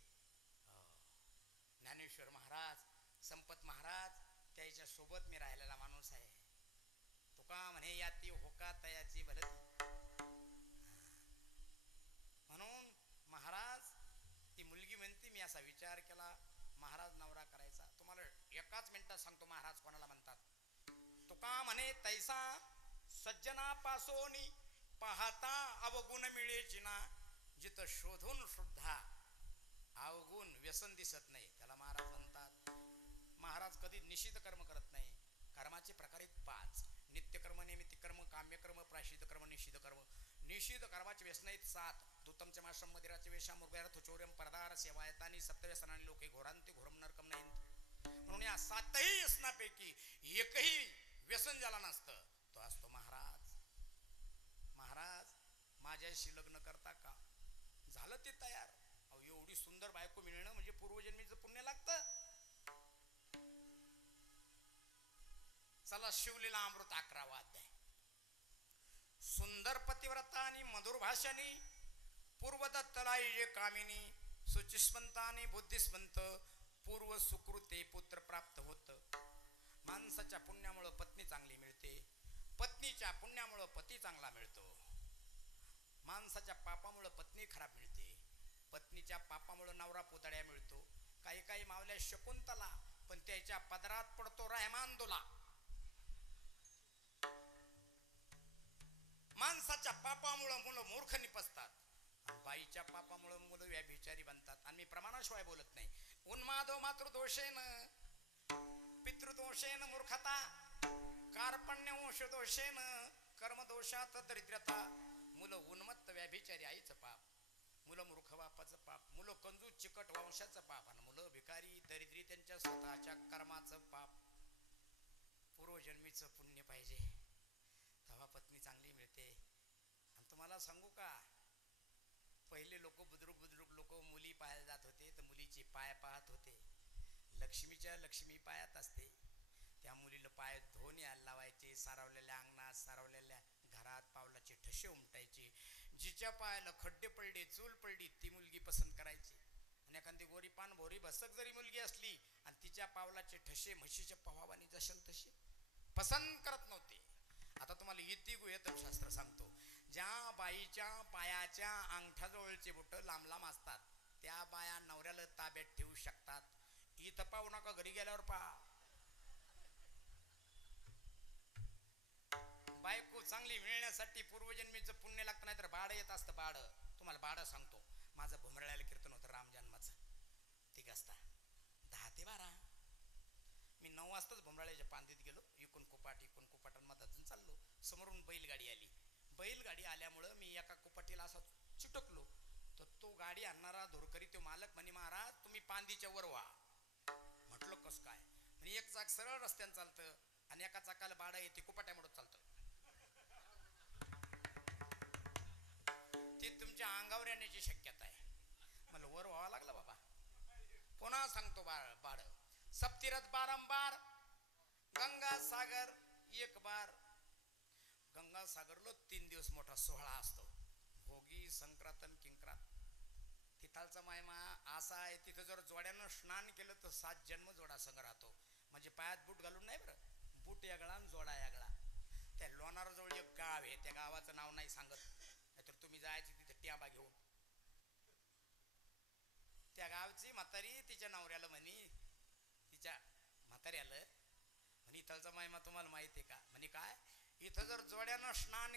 ज्ञानेश्वर महाराज, संपत महाराज, त्याच्या सोबत मी राहिलेला माणूस आहे. तुका म्हणे याती होका तयाची भलती. म्हणून महाराज, ती मुलगी म्हणते, मी असा विचार केला महाराज नवरा करायचा. तुम्हाला एकाच मिनिटात सांगतो महाराज कोणाला म्हणतात. तुका म्हणे तैसा सज्जना पासोनी पाहता अवगुण मिळेची ना, जिथं शोधून सुद्धा अवगुण व्यसन दिसत नाही त्याला महाराज म्हणतात. महाराज कधी निषिद्ध कर्म करत नाही. कर्माचे प्रकार आहेत 5: नित्यकर्म, नैमित्तिक काम्यकर्म, प्रायश्चित्त कर्म, निषिद्ध कर्म. निषिद्ध कर्माचे व्यसन आहेत 7: दूतम चमाश्रम मदिराचे वेशा मृगयार्थ चौर्यम परदार सेवायतानी सप्तव्यसनानी लोके घोरांती घोरम नरकम नाही. म्हणून या 7ही व्यसनापैकी एकही व्यसन ज्याला नसतं तो असतो महाराज. महाराज, माझ्याशी लग्न करता का? झालं ते तयार. अहो, एवढी सुंदर बायको मिळणं म्हणजे पूर्वजन्मीचं पुण्य लागतं. चला, शिवलीला अमृत 11वा अध्याय. सुंदर पतिव्रता आणि मधुर भाषणी, पूर्वदत्तलाई जे कामिनी, सुचिस्वंताने बुद्धिस्वंत, पूर्व सुकृते पुत्र प्राप्त होत. माणसाच्या पुण्यामुळं पत्नी चांगली मिळते, पत्नीच्या पुण्यामुळं पती चांगला मिळतो. माणसाच्या पापामुळं पत्नी खराब मिळते, पत्नीच्या पापामुळं नवरा पोतड्या मिळतो. काही काही मावल्या शकुंतला, पण त्याच्या पदरात पडतो रहमानदुला. माणसाच्या पापामुळं मुलं मूर्ख निपसतात, बाईच्या पापामुळं मुलं व्यभिचारी बनतात. आणि मी प्रमाणाशिवाय बोलत नाही. उन्मादो मातृदोषेन, पितृदोषेन मूर्खता, कार्पण्यवंश दोषेन, कर्मदोषात दरिद्रता. मुलं उन्मत्त व्यभिचारी आईचं पाप, मुलं मूर्ख बापाचं पाप, मुलं कंजूस चिकट वंशाचं पाप, आणि मुलं भिकारी दरिद्री त्यांच्या स्वतःच्या कर्माचं पाप. पूर्वजन्मीचं पुण्य पाहिजे तेव्हा पत्नी चांगली मिळते. आणि तुम्हाला सांगू का, पहिले लोक बुजुर्ग लोक मुली पाहायला जात होते तर मुलीचे पाय पाहत होते. लक्ष्मीच्या लक्ष्मी पायात असते, त्या मुलीला पाय धुवून यायला लावायचे. सारवलेल्या अंगणात, सारवलेल्या घरात पावलाचे ठसे उमटायचे. जिच्या पायाला खड्डे पडले, चूल पडली, ती मुलगी पसंत करायची. आणि एखादी गोरी पान भोरी भसक जरी मुलगी असली आणि तिच्या पावलाचे ठसे म्हशीच्या पवावानी जशल तसे पसंत करत नव्हते. आता तुम्हाला इति गुह्यतम सांगतो, ज्या बाईच्या पायाच्या अंगठ्याजवळचे बोट लांब लांब असतात त्या बाया नवऱ्याला ताब्यात ठेवू शकतात. इथं पाहू नका, घरी गेल्यावर पहा. बायको चांगली मिळण्यासाठी पूर्वजन्मीचं पुण्य लागतं, नाही तर बाड येत असतं. बाड तुम्हाला बाड सांगतो. माझं भुमराळ्याला कीर्तन होतं राम जन्माचं. ठीक असता 10 ते 12. मी 9 वाजताच भुमराळ्याच्या पांदीत गेलो. इकून कुपाटांमधून चाललो. समोरून बैलगाडी आली. बैलगाडी आल्यामुळं मी एका कुपाटीला असा चिटकलो. तर तो गाडी आणणारा धोरकरी तो मालक म्हणे, महाराज तुम्ही पांदीच्या वर व्हा. म्हटलं कस काय? म्हणजे एक चाक सरळ रस्त्यानं चालतं आणि एका चाकाला बाडा येते, कुपाट्यामुळे चालतं. ते तुमच्या अंगावर येण्याची शक्यता आहे. मला वर व्हावं लागलं बाबा. पुन्हा सांगतो बाड. सप्तिरथ बारंबार, गंगा सागर एक बार. गंगा सागरला 3 दिवस मोठा सोहळा असतो. भोगी, संक्रांत, किंक्रांत. तिथालचा मायमा असा आहे, तिथं जर जोड्यानं स्नान केलं तर 7 जन्म जोडा संग राहतो. म्हणजे पायात बूट घालून नाही बरं, बूट यागळा आणि जोडा यागळा. त्या लोणारजवळ एक गाव आहे, त्या गावाचं नाव नाही सांगत, नाहीतर तुम्ही जायचे तिथे ट्याबा घेऊन. त्या गावची म्हातारी तिच्या नवऱ्याला म्हणे, तिच्या म्हाताऱ्याला म्हणे, इथलचा मायमा तुम्हाला माहिती आहे का? म्हणे काय? इथं जर जोड्यानं स्नान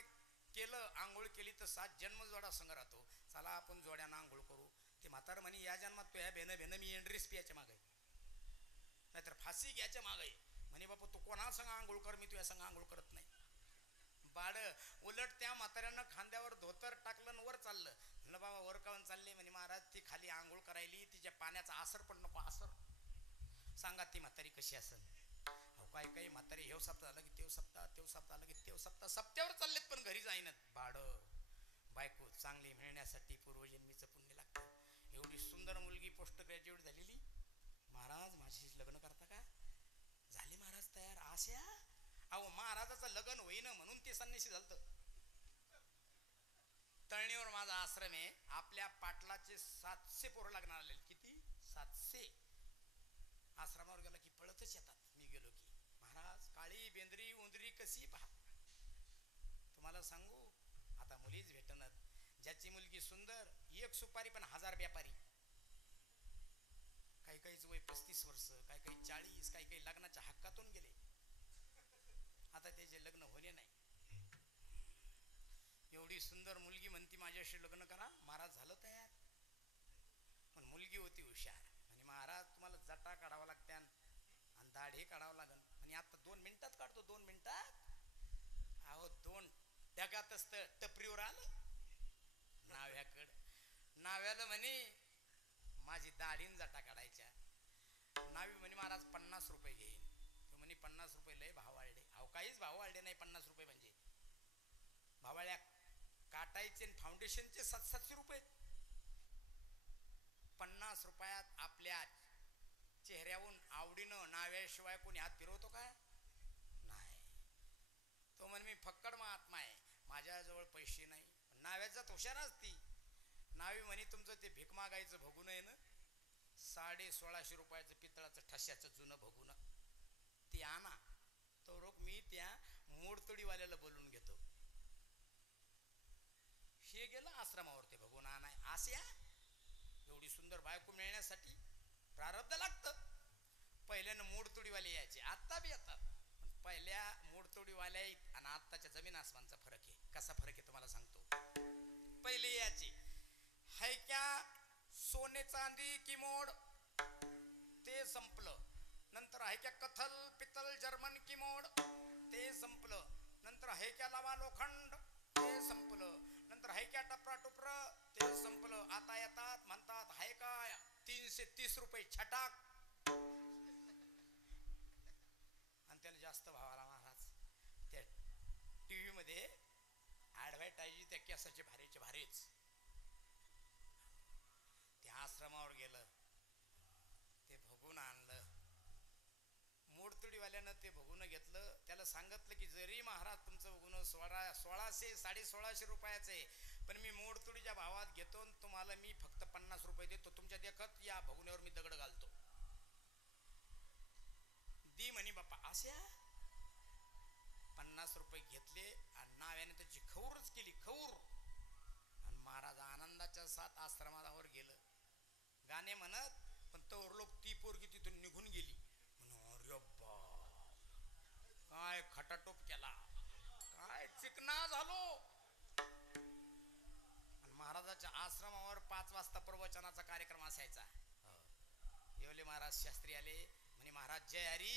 केलं, आंघोळ केली तर 7 जन्म जोडा संग राहतो. चला आपण जोड्यानं आंघोळ करू. ते म्हातार म्हणे, या जन्मात तो ह्या भेनं मी एंड्रेस पियाच्या मागे, नाहीतर फाशी घ्यायच्या मागे. म्हणे बापू तू कोणा संग आंघोळ कर, मी तुझ्या संग आंघोळ करत नाही. बाड उलट त्या म्हाताऱ्यानं खांद्यावर धोतर टाकलं वर चाललं. म्हणलं बाबा वर काऊन चालले? म्हणे महाराज ती खाली आंघोळ करायली, तिच्या पाण्याचा आसर पण नको. आसर सांगा ती म्हातारी कशी असेल? अहो काही म्हातारी हेव सप्ताह झालं की तेव सप्ताह, तेव सप्ताह झालं की तेव सप्ताह, सप्त्यावर चाललेत पण घरी जाईनात. बाड बायको चांगली मिळण्यासाठी पूर्वजन्मीचं पुण्य लागतं. एवढी सुंदर मुलगी पोस्ट ग्रॅज्युएट झालेली. महाराज माझ्याशी लग्न करता का? झाले महाराज तयार. आशा अहो महाराजाचं लग्न होईना म्हणून ते संन्यासी झालतं. तळणीवर माझा आश्रम आहे. आपल्या पाटलाचे 700 पोरं लागणार आले. किती? 700. आश्रमावर गेला की पळतच येतात. मी गेलो की महाराज काळी बेंद्री उंदरी कशी पहा. तुम्हाला सांगू आता मुलीच भेटणार. ज्याची मुलगी सुंदर, एक सुपारी पण 1000 व्यापारी. काहीच वय 35 वर्ष, काही 40, काही लग्नाच्या हक्कातून गेले. आता त्याचे लग्न होणे नाही. एवढी सुंदर मुलगी म्हणती माझ्याशी लग्न करा. महाराज झालं तयार. पण मुलगी होती हुशार. म्हणे महाराज तुम्हाला जटा काढावा लागत्या आणि दाढी काढावं लागन. म्हणे आता 2 मिनिटात काढतो. 2 मिनिटात? अहो 2 डगातच तर टपरीवर आलं नाव्याकडं. नाव्याला म्हणे माझी दाढीन जटा काढायच्या. नावी म्हणे महाराज 50 रुपये घेईन. तो म्हणे 50 रुपये लय भाव वाढले. अहो काहीच भाव वाढले नाही. 50 रुपये म्हणजे भावाळ्या काटायचे फाउंडेशनचे 700 रुपये. 50 रुपयात आपल्या चेहऱ्याहून आवडीनं नाव्याशिवाय कोणी हात फिरवतो काय? नाही. तो म्हणे मी फक्कड महात्मा आहे, माझ्याजवळ पैसे नाही. नाव्याचा हुशार असती. नावी म्हणे तुमचं ते भीक मागायचं भगून आहे ना, 1650 रुपयाचं पितळाचं ठश्याचं जुनं भगून ते आणा. तो रोख मी त्या मोडतोडीवाल्याला बोलून घेतो. हे गेलं आश्रमावर ते भगून आणाय. आशा एवढी सुंदर बायको मिळण्यासाठी प्रारब्ध लागतं. पहिल्यानं मोडतोडीवाले यायचे, आता बी येतात. पहिल्या मोडतोडीवाल्या आणि आत्ताच्या जमीन आसमानचा फरक आहे. कसा फरक आहे तुम्हाला सांगतो. पहिले यायचे हाय क्या सोने चांदी की मोड, ते संपलं. नंतर आहे क्या कथल पितल जर्मन की मोड, ते संपलं. नंतर आहे क्या लावा लोखंड, ते संपलं. नंतर आहे क्या टपरा टुपर, ते संपलं. आता येतात म्हणतात आहे का 330 रुपये छटाक. आणि त्याला जास्त भावाला महाराज. त्या टीव्ही मध्ये ऍडव्हर्टाईज त्या केसाचे भारीचे भारीच. त्या आश्रमावर गेलं, ते भगून आणलं. मोडतोडीवाल्यानं ते भगून घेतलं. त्याला सांगितलं की जरी महाराज तुमचं भगून 1600 1650 रुपयाचं आहे, पण मी मोडतोडीच्या भावात घेतो आणि तुम्हाला मी फक्त 50 रुपये देतो. तुमच्या देखत या भगुन्यावर मी दगड घालतो. दी म्हणे बाप्पा. अशा 50 रुपये घेतले आणि नाव्याने त्याची खौरच केली, खौर. आणि महाराज आनंदाच्या साथ आश्रमावर गेलं गाणे म्हणत. पण तो लोक ती पोरगी तिथून निघून गेली. अरे बा, काय खटाटोप केला, काय चिकना झालो. आणि महाराजाच्या आश्रमावर 5 वाजता प्रवचनाचा कार्यक्रम असायचा. येवले महाराज शास्त्री आले म्हणे महाराज जय हरी.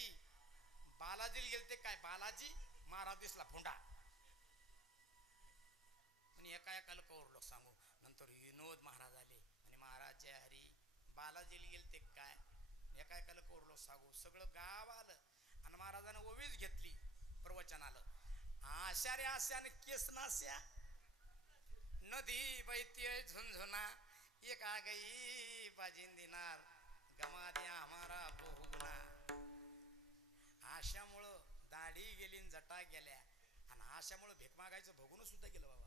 बालाजीला गेलते काय, बालाजी महाराज दिसला फोंडा. आणि एका एकाला कवर लोक सांगू. नंतर विनोद महाराज आले आणि महाराज जय हरी. बालाजीला गेलते काय, एका एकाला कवर लोक सांगू. सगळं गाव आलं आणि महाराजानं ओवीच घेतली प्रवचनाला. आशा रे आशाने केस नाश्या, नदी बैती झुंझुना, एक आ गई बाजिन दिनार, गमा दिया हमारा बहुगुना. आशामुळं दाढी गेली आणि जटा गेल्या आणि आशामुळं भीक मागायचं भगून सुद्धा गेलं बाबा.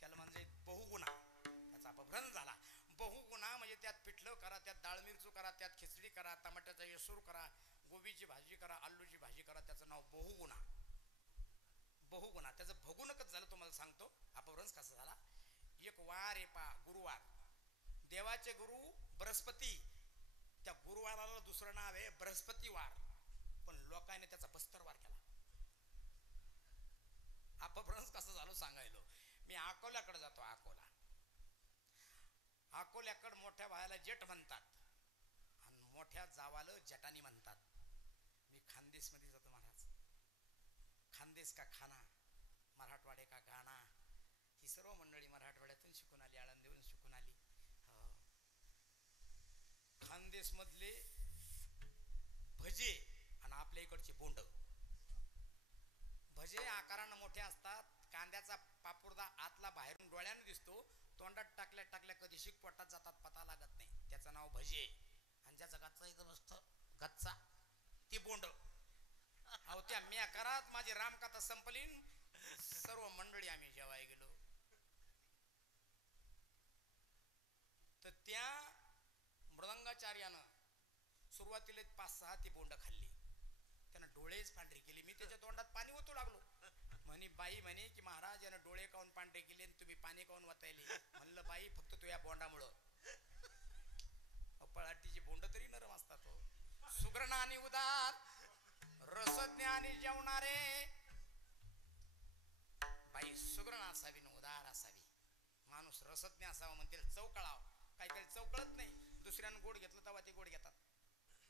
त्याला म्हणजे बहुगुणा, त्याचा अपभ्रंश झाला. बहुगुणा म्हणजे त्यात पिठलं करा, त्यात डाळ मिरचू करा, त्यात खिचडी करा, टमाट्याचा येसूर करा, गोबीची भाजी करा, आलूची भाजी करा, त्याचं नाव बहुगुणा. बहुगुणा त्याचं भगुनकच झालं. तुम्हाला सांगतो अपभ्रंश कसा झाला. एक वार आहे पा, गुरुवार. देवाचे गुरु बृहस्पती, त्या गुरुवाराला दुसरं नाव आहे बृहस्पतिवार, पण लोकांनी त्याचा बस्तरवार केला. अपभ्रंश कसं झालं सांगायलो. मी अकोल्याकडे जातो. अकोल्याकडे मोठ्या भायाला जेठ म्हणतात आणि मोठ्या जावाला जटानी म्हणतात. मी खानदेश मध्ये जातो महाराज. खानदेश का खाना, मराठवाडे का गाणा, ही सर्व मंडळी मराठवाड्यातून शिकून आली, आळंदीहून शिकून आली. खानदेश मधले भजे आणि आपल्या इकडचे बोंड. भजे आकारानं मोठे असतात. कांद्याचा पापुर्दा आतला बाहेरून डोळ्यानं दिसतो. तोंडात टाकल्या टाकल्या कधी शिक पोटात जातात पता लागत नाही. त्याचं नाव भजे. आणि ज्याचा गच्चा इथं बसतो गच्चा, ती बोंड. अहो त्या मी आकारात माझी रामकथा संपलीन. सर्व मंडळी आम्ही जेवाय गेलो तर त्या मृदंगाचार्यानं सुरुवातीला 5-6 ती बोंड खाल्ली. त्यानं डोळेच पांढरे केले. मी त्याच्या तोंडात पाणी ओतू लागलो. म्हणे बाई म्हणे की महाराज यानं डोळे काऊन पांढरे केले आणि तुम्ही पाणी काऊन वतायले. म्हणलं बाई फक्त तू या बोंडामुळं. पळाटीची बोंड तरी नरम असतात हो. सुग्रण आणि उदार, रसज्ञ आणि जेवणारे. बाई सुग्रण असावी न उदार असावी. माणूस रसज्ञ असावा म्हणते चव कळाव. काही काही चव कळत नाही. दुसऱ्यानं गोड घेतलं तेव्हा ते गोड घेतात.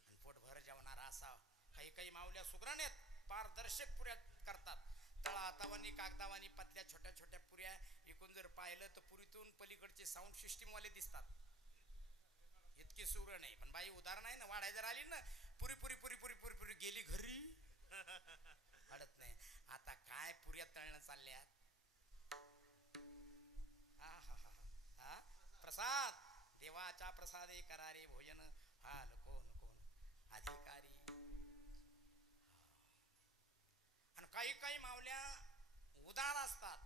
आणि पोटभर जेवणारा असावा. काही काही माऊल्या सुग्रण आहेत, पारदर्शक पुऱ्या करतात. तळा हातावानी कागदावानी पतल्या छोट्या छोट्या पुऱ्या. इकून जर पाहिलं तर पुरीतून पलीकडचे साऊंड सिस्टीम वाले दिसतात. इतकी सुग्रण नाही. पण बाई उदाहरण नाही ना. वाढाय जर आली ना पुरी पुरी पुरी पुरी पुरी पुरी गेली घरी. अडत नाही. आता काय पुऱ्या तळणं चालल्यात. हा प्रसाद देवाच्या प्रसादे करारे भोजन, हा कोण कोण अधिकारी. आणि काही काही मावल्या उदार असतात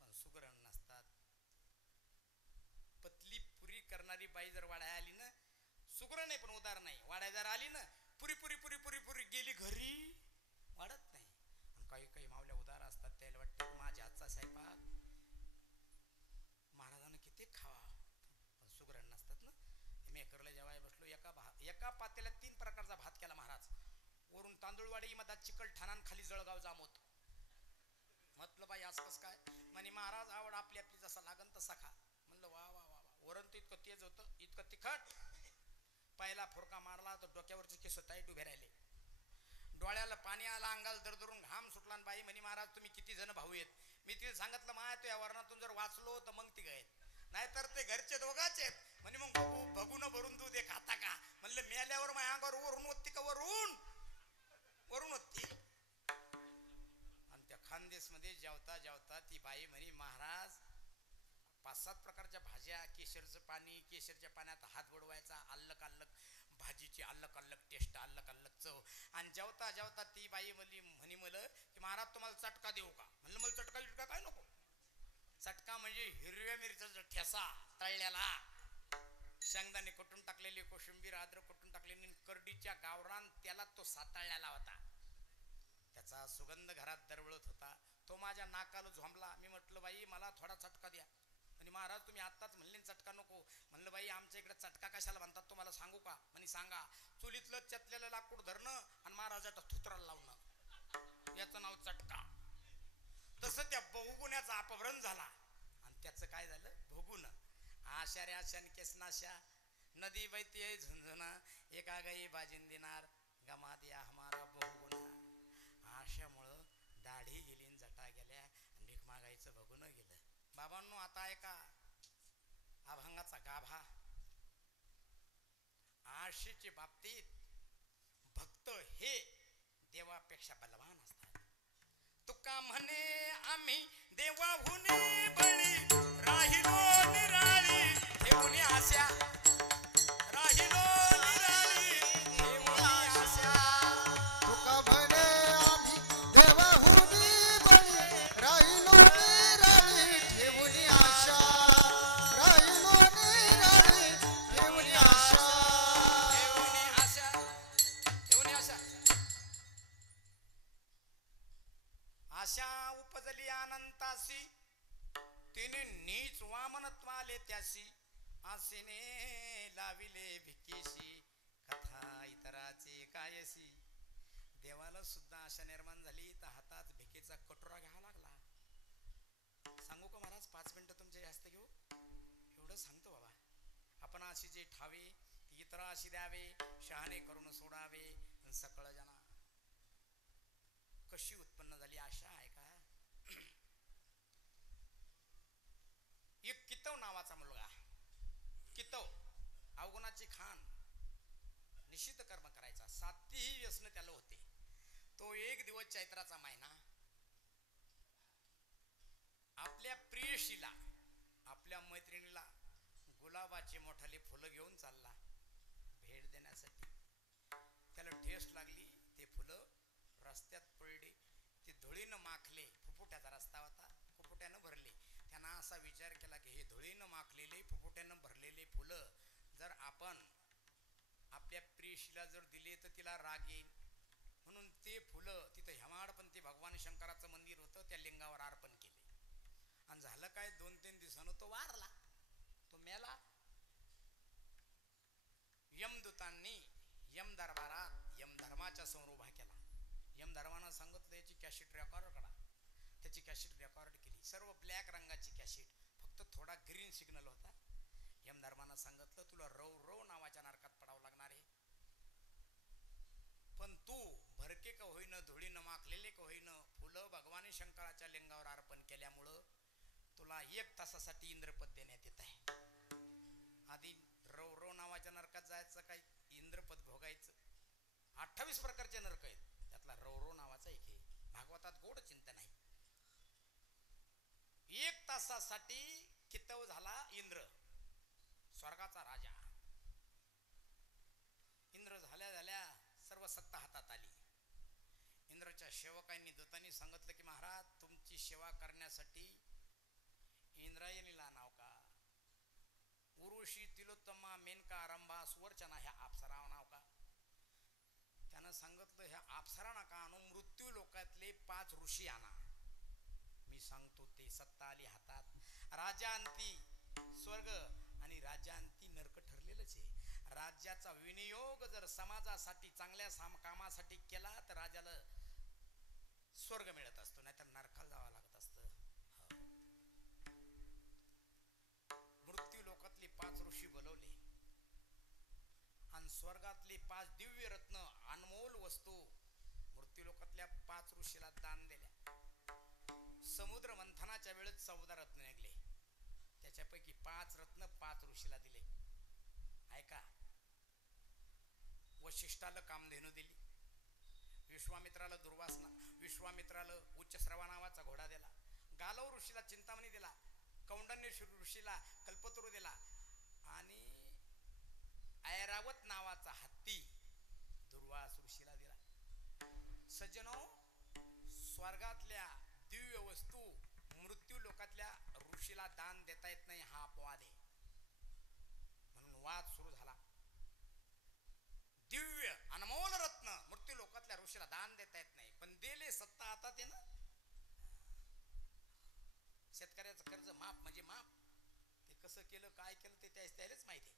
पण सुग्रण नसतात. पतली पुरी करणारी बाई जर वाढाय आली ना, सुग्रण नाही पण उदार नाही. वाढाय जर आली ना पुरी पुरी पुरी पुरी पुरी गेली घरी, वाढत नाही. आणि काही काही मावल्या उदार असतात. त्याला वाटतं माझ्या हातचा स्वयंपाक महाराजांना किती खावा, पण सुग्रण नसतात ना. मेकरला जेवाय बसलो. एका पातेल्यात 3 प्रकारचा भात केला महाराज. वरून तांदूळवाडी, मधात चिकलठाणा, खाली जळगाव जामोद. म्हटलं बाई आसपास काय. म्हणे महाराज आवड आपली आपली जसा लागन तसा खा. म्हणलं वा वा वा वा. वरण तर इतकं तेज होतं, इतकं तिखट. पहिला फुरका मारला तर डोक्यावरचे केस टाईट उभे राहिले. डोळ्याला पाणी आला, अंगाला दरदरून घाम सुटला. बाई म्हणे महाराज तुम्ही किती जण भाऊ आहेत. मी तिथे सांगितलं माय तू या वर्णातून जर वाचलो तर मग ती आहेत, नाहीतर ते घरचे दोघाच आहेत. म्हणे मग बघून भरून दूध एक खाता का. म्हणलं मेल्यावर माझ्या अंगावर वरून होती का, वरून वरून होती. आणि त्या खानदेश मध्ये जेवता जेवता ती बाई म्हणे महाराज 5-7 प्रकारच्या भाज्या, केशरचं पाणी, केशरच्या पाण्यात हात बुडवायचा, अल्लक अल्लक भाजीची अल्लक अल्लक टेस्ट, अल्लक अल्लक चव. आणि जेवता जेवता ती बाई म्हणे मला की महाराज तुम्हाला चटका देऊ का. म्हणलं मला चटका चटका म्हणजे हिरव्या मिरच्याचा ठेसा तळल्याला, शेंगदाणे कुटून टाकलेली, कोशिंबीर अद्रक कुटून टाकलेली, करडीच्या गावरान त्याला तो सातळलेला होता. त्याचा सुगंध घरात दरवळत होता. तो माझ्या नाकाला झोंबला. मी म्हटलं बाई मला थोडा चटका द्या. आणि महाराज तुम्ही आत्ताच म्हणले चटका नको. म्हणलं बाई आमच्या इकडे चटका कशाला म्हणतात तुम्हाला सांगू का? म्हणे सांगा. चुलीतलं चतलेलं लाकूड धरणं आणि महाराजाचा थुत्राला लावणं, याचं नाव चटका. तसं त्या बहुगुण्याचा अपभ्रंश झाला आणि त्याचं काय झालं? भोगुन. आशा रे आशा केसनाशा, नदी बहती है झुंझुना, एका गाई बाजिन दिनार, गमा दिया हमारा बहुगुणा. आशामुळं दाढी गेली, जटा गेल्या, भीक मागायचं बघून गेलं. बाबांनो आता ऐका अभंगाचा गाभा. आशेच्या बाबतीत भक्त हे देवापेक्षा बलवान असतात. तुका म्हणे आम्ही देवाहून बळी, राहिलो निराळी ठेवून आशा, राहिलो निराळी ठेवून आशा. तुका म्हणे आम्ही देवाहून बळी, राहिलो निराळी ठेवून आशा, राहिलो निराळी ठेवून आशा. ठेवून आशा, ठेवून आशा. आशा उपजली अनंतासी, तिने नीच वामनत्वाले त्यासी, आसेने लाविले भिकेशी, कथा इतराचे कायसी. देवाला सुद्धा आशा निर्माण झाली तर हातात भिकेचा कटोरा घ्यावा लागला. सांगू का महाराज? 5 मिनिटं तुमचे जास्त घेऊ? एवढं सांगतो बाबा. आपण अशी जे ठावे इतरा अशी द्यावे, शहाणे करून सोडावे सकळ जना. कशी उत्पन्न झाली आशा आहे का? एक कितव नावाचा मुलगा, कितव अवगुणाची खान, निश्चित कर्म करायचा, 7ही व्यसन त्याला होते. तो एक दिवस चैत्राचा महिना आपल्या प्रियशीला, आपल्या मैत्रिणीला गुलाबाचे मोठाले फुलं घेऊन चालला भेट देण्यासाठी. त्याला ठेस लागली, ते फुलं रस्त्यात पडले, ते धुळीनं माखले. फुफुट्याचा रस्ता होता, फुफुट्यानं भरले. त्यानं असा विचार केला की हे धुळीनं माखलेले, फुफुट्यानं भरलेले फुलं जर आपण आपल्या प्रियशीला जर दिले तर तिला राग येईल. म्हणून ते फुलं तिथं हेमाडपंथी भगवान शंकराचं मंदिर होतं, त्या लिंगावर अर्पण केले. आणि झालं काय, 2-3 दिवसानं तो वारला, तो मेला. यमदूतांनी यम दरबारात यमधर्माच्या समोर उभा केला. यमधर्मानं सांगितलं याची कॅसेट रेकॉर्ड करा. त्याची कॅसेट रेकॉर्ड केली, सर्व ब्लॅक रंगाची कॅसेट, फक्त थोडा ग्रीन सिग्नल होता. यमधर्मानं सांगितलं तुला रव रव नावाच्या नरकात पडावं लागणार आहे, पण तू भरके का होईन, धुळीनं माखलेले का होईन, फुलं भगवान शंकराच्या लिंगावर अर्पण केल्यामुळं तुला 1 तासासाठी इंद्रपद देण्यात येत आहे. आधी रव रव नावाच्या नरकात जायचं, काय इंद्रपद भोगायचं. 28 प्रकारचे नरक आहेत, त्यातला रव रव नावाचा एक आहे. भागवतात गोड चिंतन आहे. 1 तासासाठी कितव झाला इंद्र, स्वर्गाचा राजा. इंद्र झाल्या झाल्या सर्व सत्ता हातात आली. इंद्राच्या सेवकांनी दूतांनी सांगितलं की महाराज तुमची सेवा करण्यासाठी इंद्रायणीला नाव का, उर्वशी, तिलोत्तमा, मेनका, रंभा, सुवर्चना ह्या अप्सरा नाव का. त्यानं सांगितलं ह्या अप्सरा नका आणू, मृत्यू लोकातले 5 ऋषी आणा. मी सांगतो ते सत्ता आली हातात. राजांती स्वर्ग आणि राजांती नरक ठरलेलंच आहे. राज्याचा विनियोग जर समाजासाठी चांगल्या कामासाठी केला तर राजाला स्वर्ग मिळत असतो, नाहीतर नरकाला जावं लागत असतं. मृत्यू लोकातले 5 ऋषी बोलवले आणि स्वर्गातले 5 दिव्य रत्न अनमोल वस्तू मृत्यू लोकातल्या 5 ऋषीला दान दिल्या. समुद्र मंथनाच्या वेळेत 14 रत्न निघले, त्याच्यापैकी 5 रत्न 5 ऋषीला दिले. ऐका, वशिष्ठाला कामधेनू दिली, विश्वामित्राला दुर्वासना, विश्वामित्राला उच्चश्रवा नावाचा घोडा दिला, गालव ऋषीला चिंतामणी दिला, कौंडन्य ऋषीला कल्पतरू दिला आणि ऐरावत नावाचा हत्ती दुर्वास ऋषीला दिला. सज्जनो, स्वर्गातल्या दिव्य वस्तू मृत्यू लोकातल्या ऋषीला दान देता येत नाही हा अपवाद आहे म्हणून वाद सुरू झाला. दिव्य अनमोल रत्न मृत्यू लोकातल्या ऋषीला दान देता येत नाही पण दिले सत्ता आता ते ना. शेतकऱ्याचं कर्ज माफ म्हणजे माफ. ते कसं केलं काय केलं ते त्यालाच माहिती.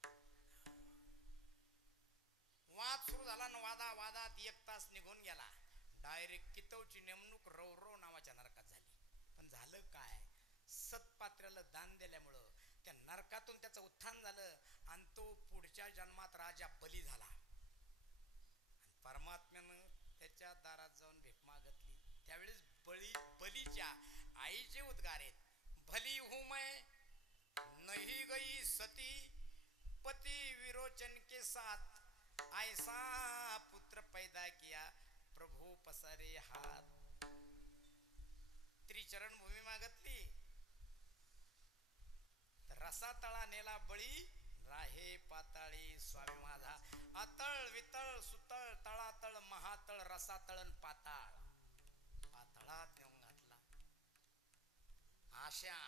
वाद सुरू झाला न वादात 1 तास निघून गेला. डायरेक्ट कितवची नेमणूक रव नावाच्या नरकात झाली. पण झालं काय, सत्पात्र्याला दान दिल्यामुळं त्या नरकातून त्याचं उत्थान झालं आणि तो पुढच्या जन्मात राजा बली झाला. परमात्म्यानं त्याच्या दारात जाऊन भीक मागितली. त्यावेळेस बलीच्या आईचे उद्गार आहेत, भली हूं मैं नहीं गई सती पति विरोचन के साथ ऐसा पुत्र पैदा किया प्रभू पसारे हात. त्रिचरण भूमी मागितली तर रसा तळा नेला बळी राहे पाताळी स्वामी माझा. अतळ वितळ सुतळ तळातळ महातळ रसातळन पाताळ. पाताळात नेऊन घातला. आशा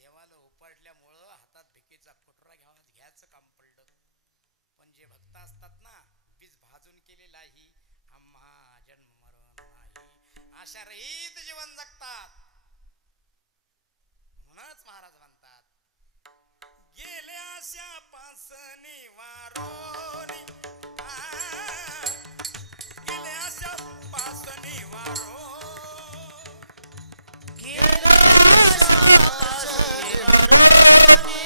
देवाला उपटल्यामुळं हातात भिकेचा कुटरा घ्यायचं काम पडलं. पण जे भक्त असतात ना बीज भाजून केलेलाही आम्हा जन्म मरण नाही आशा रहित जीवन जगतात. म्हणूनच महाराज म्हणतात गेले आशा पासनी वारोनी गेले आशा पासनी वारो गेले आशा पासनी वारोनी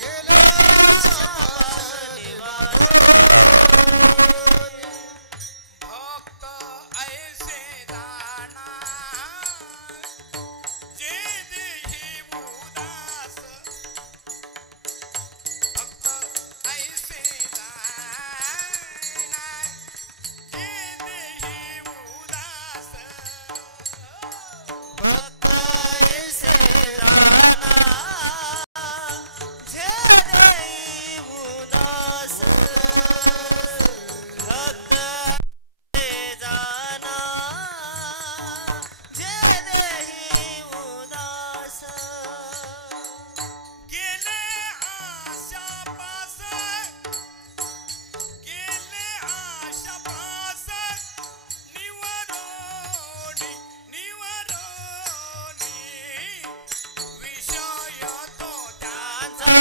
गेले आशा पासनी वारोनी भक्त ऐसे जाना जे देही उदास. भक्त ऐसे जाना जे देही उदास. भक्त ऐसे जाना जे देई उदास. भक्त ऐसे जाना जे देई उदास. गेले आशापास गेले आशापास निवरोणी निवरोणी विषय तो त्याचा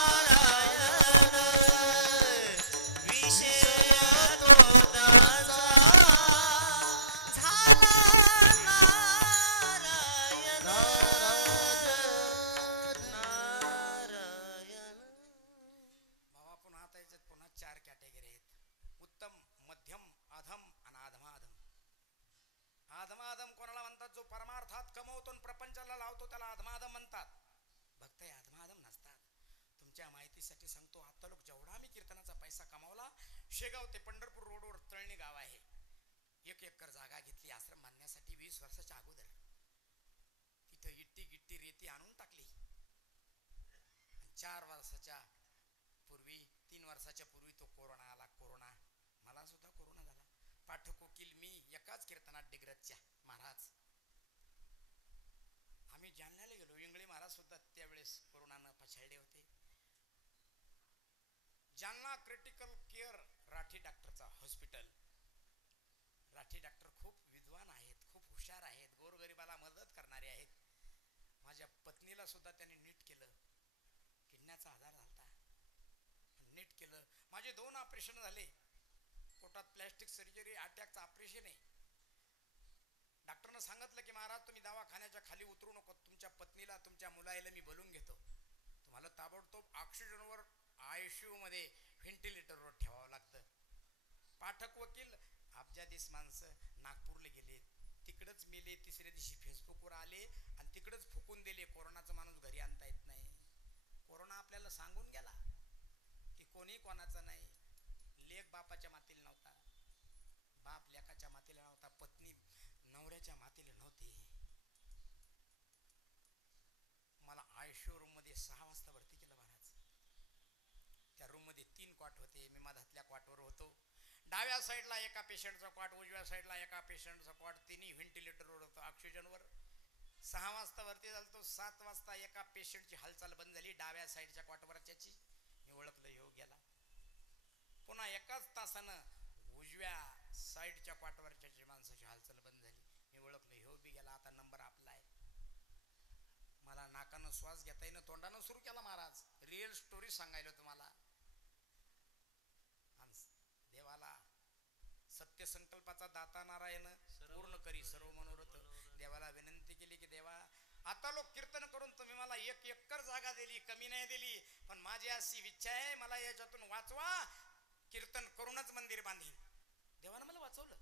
नारायण विषय तो दाचा झाला नारायण नारायण. भावा पुन्हा आता याच्यात पुन्हा 4 कॅटेगरी आहेत, उत्तम मध्यम अधम आणि अधमाधम. अधमाधम कोणाला म्हणतात, जो परमार्थात कमवतो आणि प्रपंचाला लावतो त्याला अधमाधम म्हणतात. भक्त हे अधमाधम नसतात. तुमच्या माहितीसाठी सांगतो, आता लोक जेवढा मी कीर्तनाचा पैसा कमावला, शेगाव ते पंढरपूर रोडवर तळणी गाव आहे, 1 एकर जागा घेतली आश्रम बांधण्यासाठी 20 वर्षाच्या अगोदर. तिथं इट्टी गिट्टी रेती आणून टाकली. 4 वर्षाच्या पूर्वी 3 वर्षाच्या पूर्वी तो कोरोना आला. कोरोना मला सुद्धा कोरोना झाला. पाठक वकील मी एकाच कीर्तनात डिग्रजच्या महाराज. आम्ही जालन्याला गेलो. इंगळे महाराज सुद्धा त्यावेळेस कोरोनानं पछाडले होते. जालना क्रिटिकल केअर राठी डॉक्टरचा हॉस्पिटल. राठी डॉक्टर खूप विद्वान आहेत, खूप हुशार आहेत, गोरगरिबाला मदत करणारे आहेत. माझ्या पत्नीला सुद्धा त्यांनी नीट केलं. किडनीचा आजार झाला, नीट केलं. माझे 2 ऑपरेशन झाले. पोटात प्लॅस्टिक सर्जरी, अटॅकचं ऑपरेशन आहे. डॉक्टरनं सांगितलं की महाराज तुम्ही दवाखान्याच्या खाली उतरू नको, तुमच्या पत्नीला तुमच्या मुलाला मी बोलून घेतो, तुम्हाला ताबडतोब ऑक्सिजनवर ICU मध्ये व्हेंटिलेटरवर ठेवावं लागतं. पाठक वकील अब्जाधीश माणसं नागपूरला गेले, तिकडंच मेले. 3ऱ्या दिवशी फेसबुकवर आले आणि तिकडंच फुकून दिले. कोरोनाचा माणूस घरी आणता येत नाही. कोरोना आपल्याला सांगून गेला की कोणी कोणाचा नाही. लेक बापाच्या मातीला नव्हता, बाप लेकाच्या मातीला नव्हता, पत्नी नवऱ्याच्या मातीला नव्हती. मला ICU रूम मध्ये 6 वाजता भरती केलं महाराज. त्या रूम मध्ये 3 क्वाट होते. मी मधातल्या क्वाटवर होतो. डाव्या डाव्या साईडला एका पेशंटचा कॉट, उजव्या साईडला एका पेशंटचा कॉट, तिन्ही व्हेंटिलेटरवर होतं, ऑक्सिजनवर. 6 वाजता वरती झालतो. 7 वाजता एका पेशंटची हालचाल बंद झाली डाव्या साईडच्या कॉटवरच्याची. मी ओळखलं, ह्यो गेला. पुन्हा एकाच तासानं उजव्या साईडच्या कॉटवरच्याची माणसाची हालचाल बंद झाली. मी ओळखलं, ह्यो बी गेला. आता नंबर आपला आहे. मला नाकानं श्वास घेता येईन, तोंडानं सुरू केला महाराज. रिअल स्टोरी सांगायला तुम्हाला. देवाला सत्य संकल्पाचा दाता नारायण पूर्ण करी सर्व मनोरथ. देवाला विनंती केली की देवा, आता लोक कीर्तन करून तुम्ही मला 1 एकर जागा दिली, कमी नाही दिली, पण माझी अशी इच्छा आहे, मला याच्यातून वाचवा, कीर्तन करूनच मंदिर बांधीन. देवानं मला वाचवलं.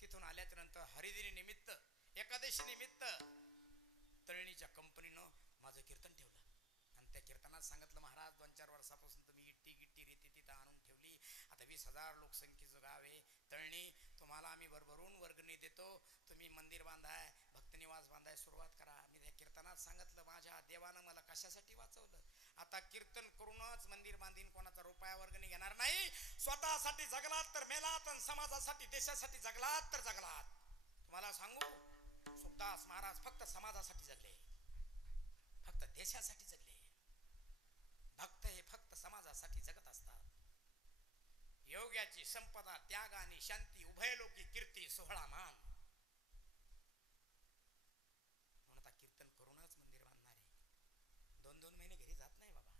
तिथून आल्याच्या नंतर हरिदिनी निमित्त, एकादशी निमित्त तळणीच्या कंपनीनं माझं कीर्तन ठेवलं. आणि त्या कीर्तनात सांगितलं, महाराज 2-4 वर्षापासून तुम्ही इट्टी गिट्टी रेती तिथं आणून ठेवली. आता 20,000 लोकसंख्येचं गाव आहे तळणी. तुम्हाला आम्ही भरभरून वर्गणी देतो. तुम्ही मंदिर बांधाय, भक्तनिवास बांधाय सुरुवात करा. मी त्या कीर्तनात सांगितलं, माझ्या देवानं मला कशासाठी वाचवलं. आता कीर्तन करूनच मंदिर बांधीन, कोणाचा रुपया वर्गणी घेणार नाही. स्वतःसाठी जगलात तर मेलात, आणि समाजासाठी देशासाठी जगलात तर जगलात. तुम्हाला सांगू, सुखदास महाराज फक्त समाजासाठी जगले, फक्त देशासाठी जगले. भक्त हे फक्त समाजासाठी जगत असतात. योग्याची संपदा, त्याग आणि शांती, उभयलोकी कीर्ती, सोहळा मान. म्हणून आता कीर्तन करूनच मंदिर बांधणार आहे. 2-2 महिने घरी जात नाही बाबा.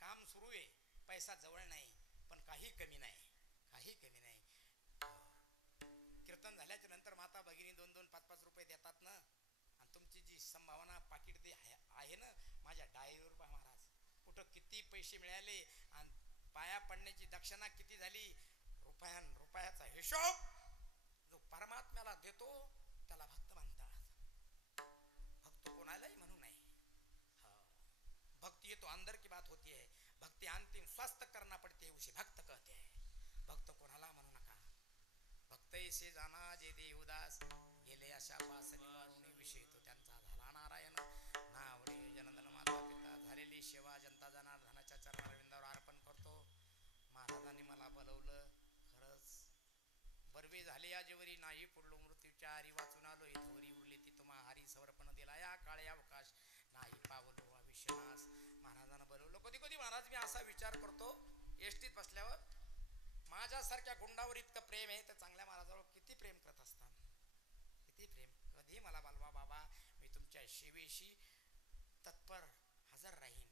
काम सुरू आहे, पैसा जवळ नाही, पण काही कमी नाही, काही कमी नाही. कीर्तन झाल्याच्या नंतर माता भगिनी 2-2, 5-5 रुपये देतात ना. आणि तुमची जी संभावना पाकिट दे आहे ना, माझ्या डायरीवर पहा महाराज, कुठं किती पैसे मिळाले आणि पाया पडण्याची दक्षिणा किती झाली, रुपयाचा हिशोब जो परमात्म्याला देतो त्याला भक्त म्हणतात. भक्त कोणालाही म्हणू नये. भक्ति ये तो अंदर की बात होती है, भक्ति अंतिम स्वास्थ्य करना पड़ती है, उसे भक्त कहते हैं. भक्त कोणाला म्हणू नका. भक्त ऐसे जाना जे देवदास गेले अशा पास निवारुणी, विषय तो त्यांचा झाला नारायण. नावडे जनधन माता पिता, झालेली सेवा जनता जनार्दनाच्या चरणारविंदावर अर्पण करतो. महाराजांनी मला बोलवलं, खरंच बरवे झाले याजेवरी, नाही पुढलो मृत्यूच्या आरी, वाचून आलो इथवरी, उरली ती तुम्हा हारी, समर्पण दिला या काळे अवकाश, नाही पावलो अविश्वास. महाराजांना बोलवलं. कधी कधी महाराज मी असा विचार करतो, एसटीत बसल्यावर माझ्यासारख्या गुंडावर इतकं प्रेम आहे, तर चांगल्या महाराजावर किती प्रेम करत असतात, किती प्रेम. कधी मला बोलवा बाबा, मी तुमच्या सेवेशी तत्पर हजर राहीन.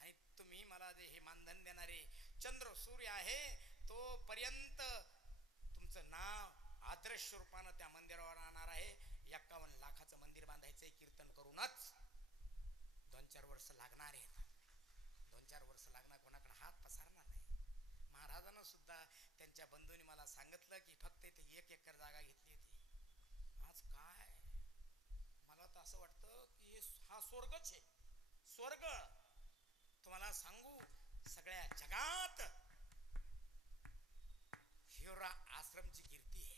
आणि तुम्ही मला जे हे मानधन देणारे चंद्र सूर्य आहे, तोपर्यंत तुमचं नाव आदर्श रूपानं त्या मंदिरावर राहणार आहे. 51 लाखाचं मंदिर बांधायचंय कीर्तन करूनच. 2-4 वर्ष लागणार आहेत. 2-4 वर्ष लागणार, कोणाकडे हात पसरणार नाही. महाराजांना सुद्धा त्यांच्या बंधूंनी मला सांगितलं की फक्त इथे 1 एकर जागा घेतली होती. आज काय मला तर असं वाटतं की हा स्वर्गच आहे. स्वर्ग तुम्हाला सांगू, सगळ्या जगात हिवरा आश्रमची कीर्ती आहे.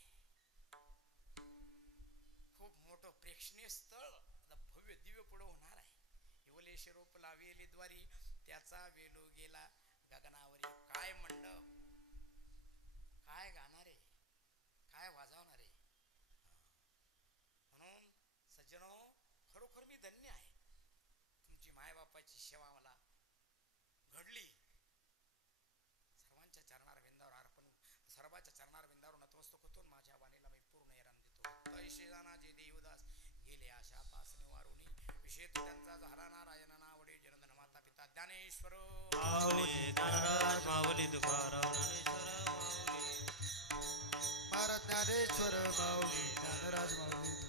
खूप मोठं प्रेक्षणीय स्थळ भव्य दिव्य पुढं होणार आहे. हिवलेश रोप लावेली द्वारी, त्याचा वेलो गेला गगनावरी. काय मंडप, काय गाणारे, काय वाजवणारे. म्हणून सज्जनो, खरोखर मी धन्य आहे. तुमची मायबापाची सेवा मला घडली. सर्वांच्या चरणारविंदावर अर्पण, सर्वांच्या चरणारविंदावर नतमस्तक होतो. माझ्या वाणीला मी पूर्ण आराम देतो. तैसे जाना जे देवदास गेले आशा पास निवारुणी, विषय तो त्यांचा झाला नारायण. नावडे जनधन माता पिता, ज्ञानेश्वर माऊली ज्ञानराज, माऊली तुकाराम, महाराज ज्ञानेश्वर माऊली, ज्ञानराज माऊली.